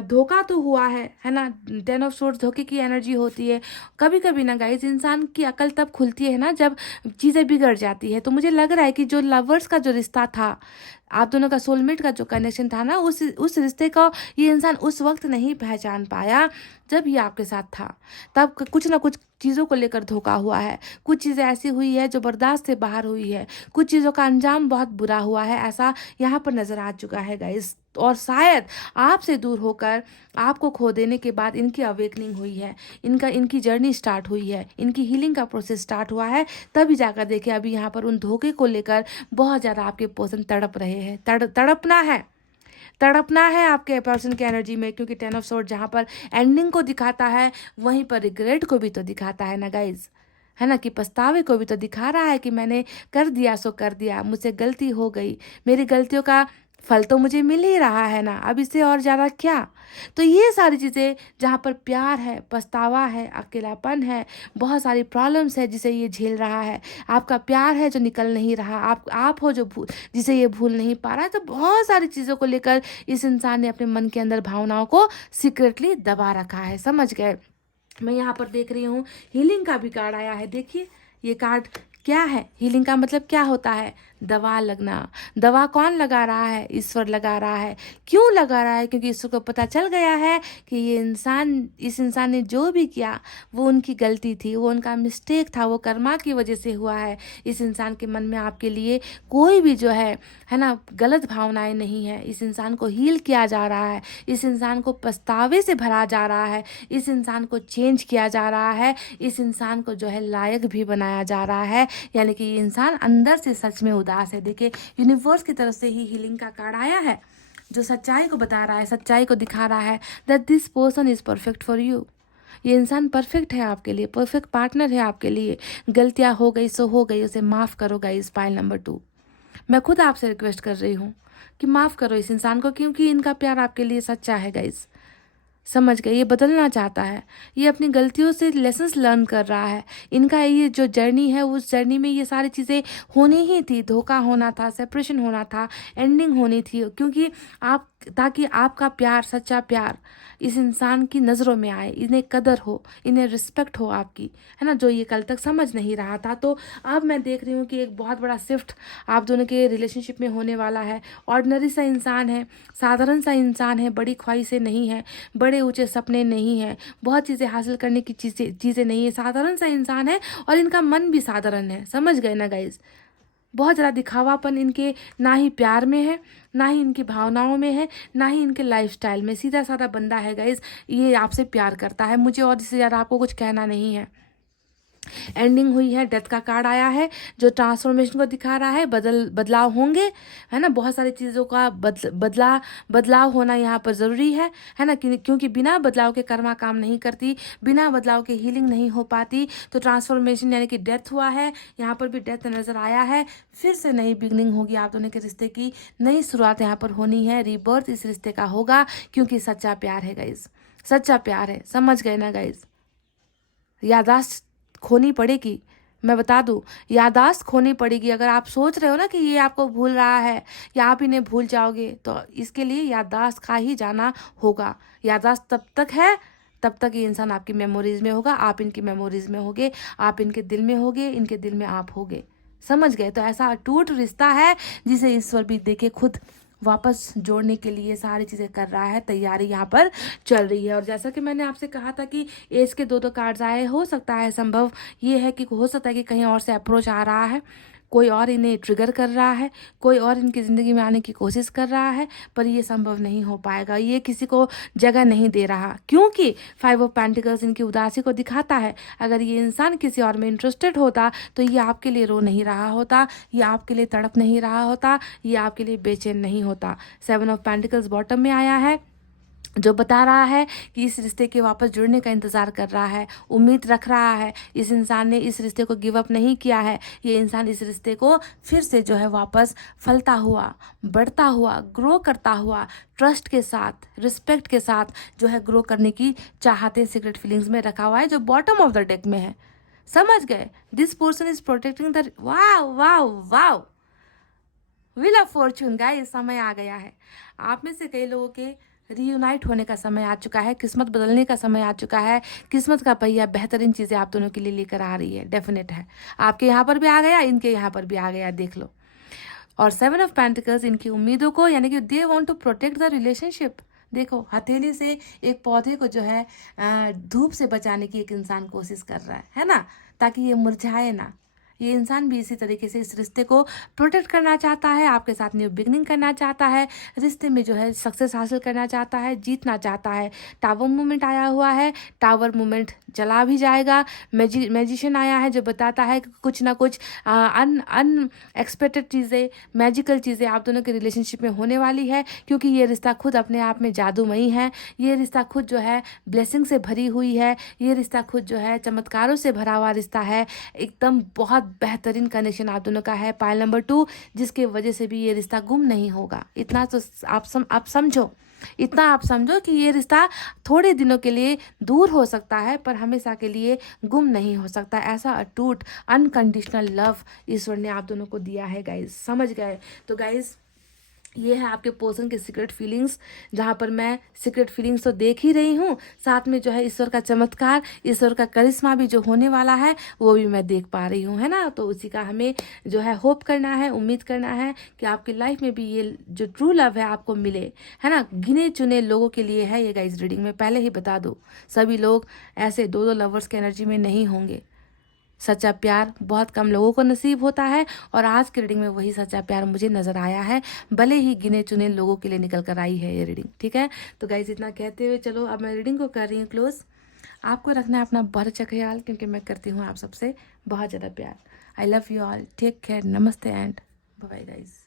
धोखा तो हुआ है ना। 10 ऑफ सोर्ड्स धोखे की एनर्जी होती है। कभी कभी ना गाइस इंसान की अकल तब खुलती है ना जब चीज़ें बिगड़ जाती है। तो मुझे लग रहा है कि जो लवर्स का जो रिश्ता था, आप दोनों का सोलमेट का जो कनेक्शन था ना, उस रिश्ते को ये इंसान उस वक्त नहीं पहचान पाया जब ये आपके साथ था। तब कुछ ना कुछ चीज़ों को लेकर धोखा हुआ है, कुछ चीज़ें ऐसी हुई है जो बर्दाश्त से बाहर हुई है, कुछ चीज़ों का अंजाम बहुत बुरा हुआ है, ऐसा यहाँ पर नज़र आ चुका है गाइस। और शायद आपसे दूर होकर आपको खो देने के बाद इनकी अवेकनिंग हुई है, इनकी जर्नी स्टार्ट हुई है, इनकी हीलिंग का प्रोसेस स्टार्ट हुआ है, तभी जाकर देखिए अभी यहाँ पर उन धोखे को लेकर बहुत ज़्यादा आपके पर्सन तड़प रहे हैं। तड़पना है आपके पर्सन की एनर्जी में, क्योंकि 10 ऑफ स्वॉर्ड जहाँ पर एंडिंग को दिखाता है वहीं पर रिग्रेट को भी तो दिखाता है ना गाइज, है ना, कि पछतावे को भी तो दिखा रहा है कि मैंने कर दिया सो कर दिया, मुझसे गलती हो गई, मेरी गलतियों का फल तो मुझे मिल ही रहा है ना, अब इससे और ज़्यादा क्या। तो ये सारी चीज़ें जहाँ पर प्यार है, पछतावा है, अकेलापन है, बहुत सारी प्रॉब्लम्स है जिसे ये झेल रहा है, आपका प्यार है जो निकल नहीं रहा, आप हो जो जिसे ये भूल नहीं पा रहा है, तो बहुत सारी चीज़ों को लेकर इस इंसान ने अपने मन के अंदर भावनाओं को सीक्रेटली दबा रखा है। समझ गए। मैं यहाँ पर देख रही हूँ हीलिंग का भी कार्ड आया है। देखिए ये कार्ड क्या है, हीलिंग का मतलब क्या होता है, दवा लगना। दवा कौन लगा रहा है, ईश्वर लगा रहा है। क्यों लगा रहा है, क्योंकि ईश्वर को पता चल गया है कि इस इंसान ने जो भी किया वो उनकी गलती थी, वो उनका मिस्टेक था, वो कर्मा की वजह से हुआ है। इस इंसान के मन में आपके लिए कोई भी जो है ना गलत भावनाएं नहीं है। इस इंसान को हील किया जा रहा है, इस इंसान को पछतावे से भरा जा रहा है, इस इंसान को चेंज किया जा रहा है, इस इंसान को जो है लायक भी बनाया जा रहा है। यानी कि ये इंसान अंदर से सच में उदास है। देखिए यूनिवर्स की तरफ से ही हीलिंग का कार्ड आया है जो सच्चाई को बता रहा है, सच्चाई को दिखा रहा है that this person is perfect for you. ये इंसान परफेक्ट है आपके लिए, परफेक्ट पार्टनर है आपके लिए। गलतियां हो गई सो हो गई, उसे माफ़ करो गाइस। पाइल नंबर 2, मैं खुद आपसे रिक्वेस्ट कर रही हूँ कि माफ़ करो इस इंसान को, क्योंकि इनका प्यार आपके लिए सच्चा है गाइस। समझ गए, ये बदलना चाहता है, ये अपनी गलतियों से लेसन्स लर्न कर रहा है। इनका ये जो जर्नी है उस जर्नी में ये सारी चीज़ें होनी ही थी, धोखा होना था, सेपरेशन होना था, एंडिंग होनी थी, क्योंकि ताकि आपका प्यार, सच्चा प्यार इस इंसान की नज़रों में आए, इन्हें कदर हो, इन्हें रिस्पेक्ट हो आपकी, है ना, जो ये कल तक समझ नहीं रहा था। तो अब मैं देख रही हूँ कि एक बहुत बड़ा शिफ्ट आप दोनों के रिलेशनशिप में होने वाला है। ऑर्डिनरी सा इंसान है, साधारण सा इंसान है, बड़ी ख्वाहिशें नहीं है, बड़े ऊंचे सपने नहीं है, बहुत चीज़ें हासिल करने की चीज़ें नहीं है, साधारण सा इंसान है और इनका मन भी साधारण है। समझ गए ना गाइज। बहुत ज़्यादा दिखावापन इनके ना ही प्यार में है, ना ही इनकी भावनाओं में है, ना ही इनके लाइफस्टाइल में। सीधा साधा बंदा है गाइज, ये आपसे प्यार करता है। मुझे और इससे ज़्यादा आपको कुछ कहना नहीं है। एंडिंग हुई है, डेथ का कार्ड आया है जो ट्रांसफॉर्मेशन को दिखा रहा है। बदलाव होंगे, है ना, बहुत सारी चीज़ों का बदलाव होना यहाँ पर ज़रूरी है ना, क्योंकि बिना बदलाव के कर्मा काम नहीं करती, बिना बदलाव के हीलिंग नहीं हो पाती। तो ट्रांसफॉर्मेशन यानी कि डेथ हुआ है, यहाँ पर भी डेथ नज़र आया है। फिर से नई बिगनिंग होगी आप दोनों के रिश्ते की, नई शुरुआत यहाँ पर होनी है, रीबर्थ इस रिश्ते का होगा, क्योंकि सच्चा प्यार है गाइज, सच्चा प्यार है। समझ गए ना गाइज। यादाश्त खोनी पड़ेगी, मैं बता दूं, यादाश्त खोनी पड़ेगी। अगर आप सोच रहे हो ना कि ये आपको भूल रहा है या आप इन्हें भूल जाओगे, तो इसके लिए यादाश्त का ही जाना होगा। यादाश्त तब तक है तब तक ये इंसान आपकी मेमोरीज में होगा, आप इनकी मेमोरीज में होगे, आप इनके दिल में होगे, इनके दिल में आप होगे। समझ गए। तो ऐसा अटूट रिश्ता है जिसे ईश्वर भी देखे खुद वापस जोड़ने के लिए सारी चीज़ें कर रहा है, तैयारी यहाँ पर चल रही है। और जैसा कि मैंने आपसे कहा था कि एज के दो कार्ड्स आए, हो सकता है संभव ये है कि हो सकता है कि कहीं और से अप्रोच आ रहा है, कोई और इन्हें ट्रिगर कर रहा है, कोई और इनकी ज़िंदगी में आने की कोशिश कर रहा है, पर ये संभव नहीं हो पाएगा। ये किसी को जगह नहीं दे रहा, क्योंकि 5 ऑफ पेंटिकल्स इनकी उदासी को दिखाता है। अगर ये इंसान किसी और में इंटरेस्टेड होता तो ये आपके लिए रो नहीं रहा होता, ये आपके लिए तड़प नहीं रहा होता, ये आपके लिए बेचैन नहीं होता। 7 ऑफ पेंटिकल्स बॉटम में आया है जो बता रहा है कि इस रिश्ते के वापस जुड़ने का इंतज़ार कर रहा है, उम्मीद रख रहा है। इस इंसान ने इस रिश्ते को गिव अप नहीं किया है। ये इंसान इस रिश्ते को फिर से जो है वापस फलता हुआ, बढ़ता हुआ, ग्रो करता हुआ, ट्रस्ट के साथ, रिस्पेक्ट के साथ जो है ग्रो करने की चाहते सीक्रेट फीलिंग्स में रखा हुआ है, जो बॉटम ऑफ द डेक में है। समझ गए। This person is protecting the wow wow wow wheel of Fortune. Guys समय आ गया है, आप में से कई लोगों के रीयूनाइट होने का समय आ चुका है, किस्मत बदलने का समय आ चुका है। किस्मत का पहिया बेहतरीन चीज़ें आप दोनों के लिए लेकर आ रही है, डेफिनेट है। आपके यहाँ पर भी आ गया, इनके यहाँ पर भी आ गया, देख लो। और 7 ऑफ पेंटिकल्स इनकी उम्मीदों को, यानी कि they want to protect the relationship. देखो हथेली से एक पौधे को जो है धूप से बचाने की एक इंसान कोशिश कर रहा है ना, ताकि ये मुरझाए ना। ये इंसान भी इसी तरीके से इस रिश्ते को प्रोटेक्ट करना चाहता है, आपके साथ न्यू बिगनिंग करना चाहता है, रिश्ते में जो है सक्सेस हासिल करना चाहता है, जीतना चाहता है। टावर मूवमेंट आया हुआ है, टावर मूवमेंट चला भी जाएगा। मैजिशियन आया है जो बताता है कि कुछ ना कुछ अनएक्सपेक्टेड चीज़ें, मैजिकल चीज़ें आप दोनों के रिलेशनशिप में होने वाली है, क्योंकि ये रिश्ता खुद अपने आप में जादूमयी है। ये रिश्ता खुद जो है ब्लेसिंग से भरी हुई है। ये रिश्ता खुद जो है चमत्कारों से भरा हुआ रिश्ता है। एकदम बहुत बेहतरीन कनेक्शन आप दोनों का है। पायल नंबर 2, जिसके वजह से भी ये रिश्ता गुम नहीं होगा। इतना तो आप समझो, इतना आप समझो कि ये रिश्ता थोड़े दिनों के लिए दूर हो सकता है, पर हमेशा के लिए गुम नहीं हो सकता। ऐसा अटूट अनकंडीशनल लव ईश्वर ने आप दोनों को दिया है गाइज। समझ गए? तो गाइज ये है आपके पर्सन के सीक्रेट फीलिंग्स, जहाँ पर मैं सीक्रेट फीलिंग्स तो देख ही रही हूँ, साथ में जो है ईश्वर का चमत्कार, ईश्वर का करिश्मा भी जो होने वाला है वो भी मैं देख पा रही हूँ, है ना। तो उसी का हमें जो है होप करना है, उम्मीद करना है कि आपकी लाइफ में भी ये जो ट्रू लव है आपको मिले, है ना। गिने चुने लोगों के लिए है ये गाइस रीडिंग। में पहले ही बता दूँ, सभी लोग ऐसे दो लवर्स के एनर्जी में नहीं होंगे। सच्चा प्यार बहुत कम लोगों को नसीब होता है, और आज की रीडिंग में वही सच्चा प्यार मुझे नज़र आया है, भले ही गिने चुने लोगों के लिए निकल कर आई है ये रीडिंग। ठीक है, तो गाइज इतना कहते हुए चलो अब मैं रीडिंग को कर रही हूँ क्लोज। आपको रखना है अपना बहुत अच्छा ख्याल, क्योंकि मैं करती हूँ आप सबसे बहुत ज़्यादा प्यार। I love you all, take care, नमस्ते एंड बाय बाय गाइज।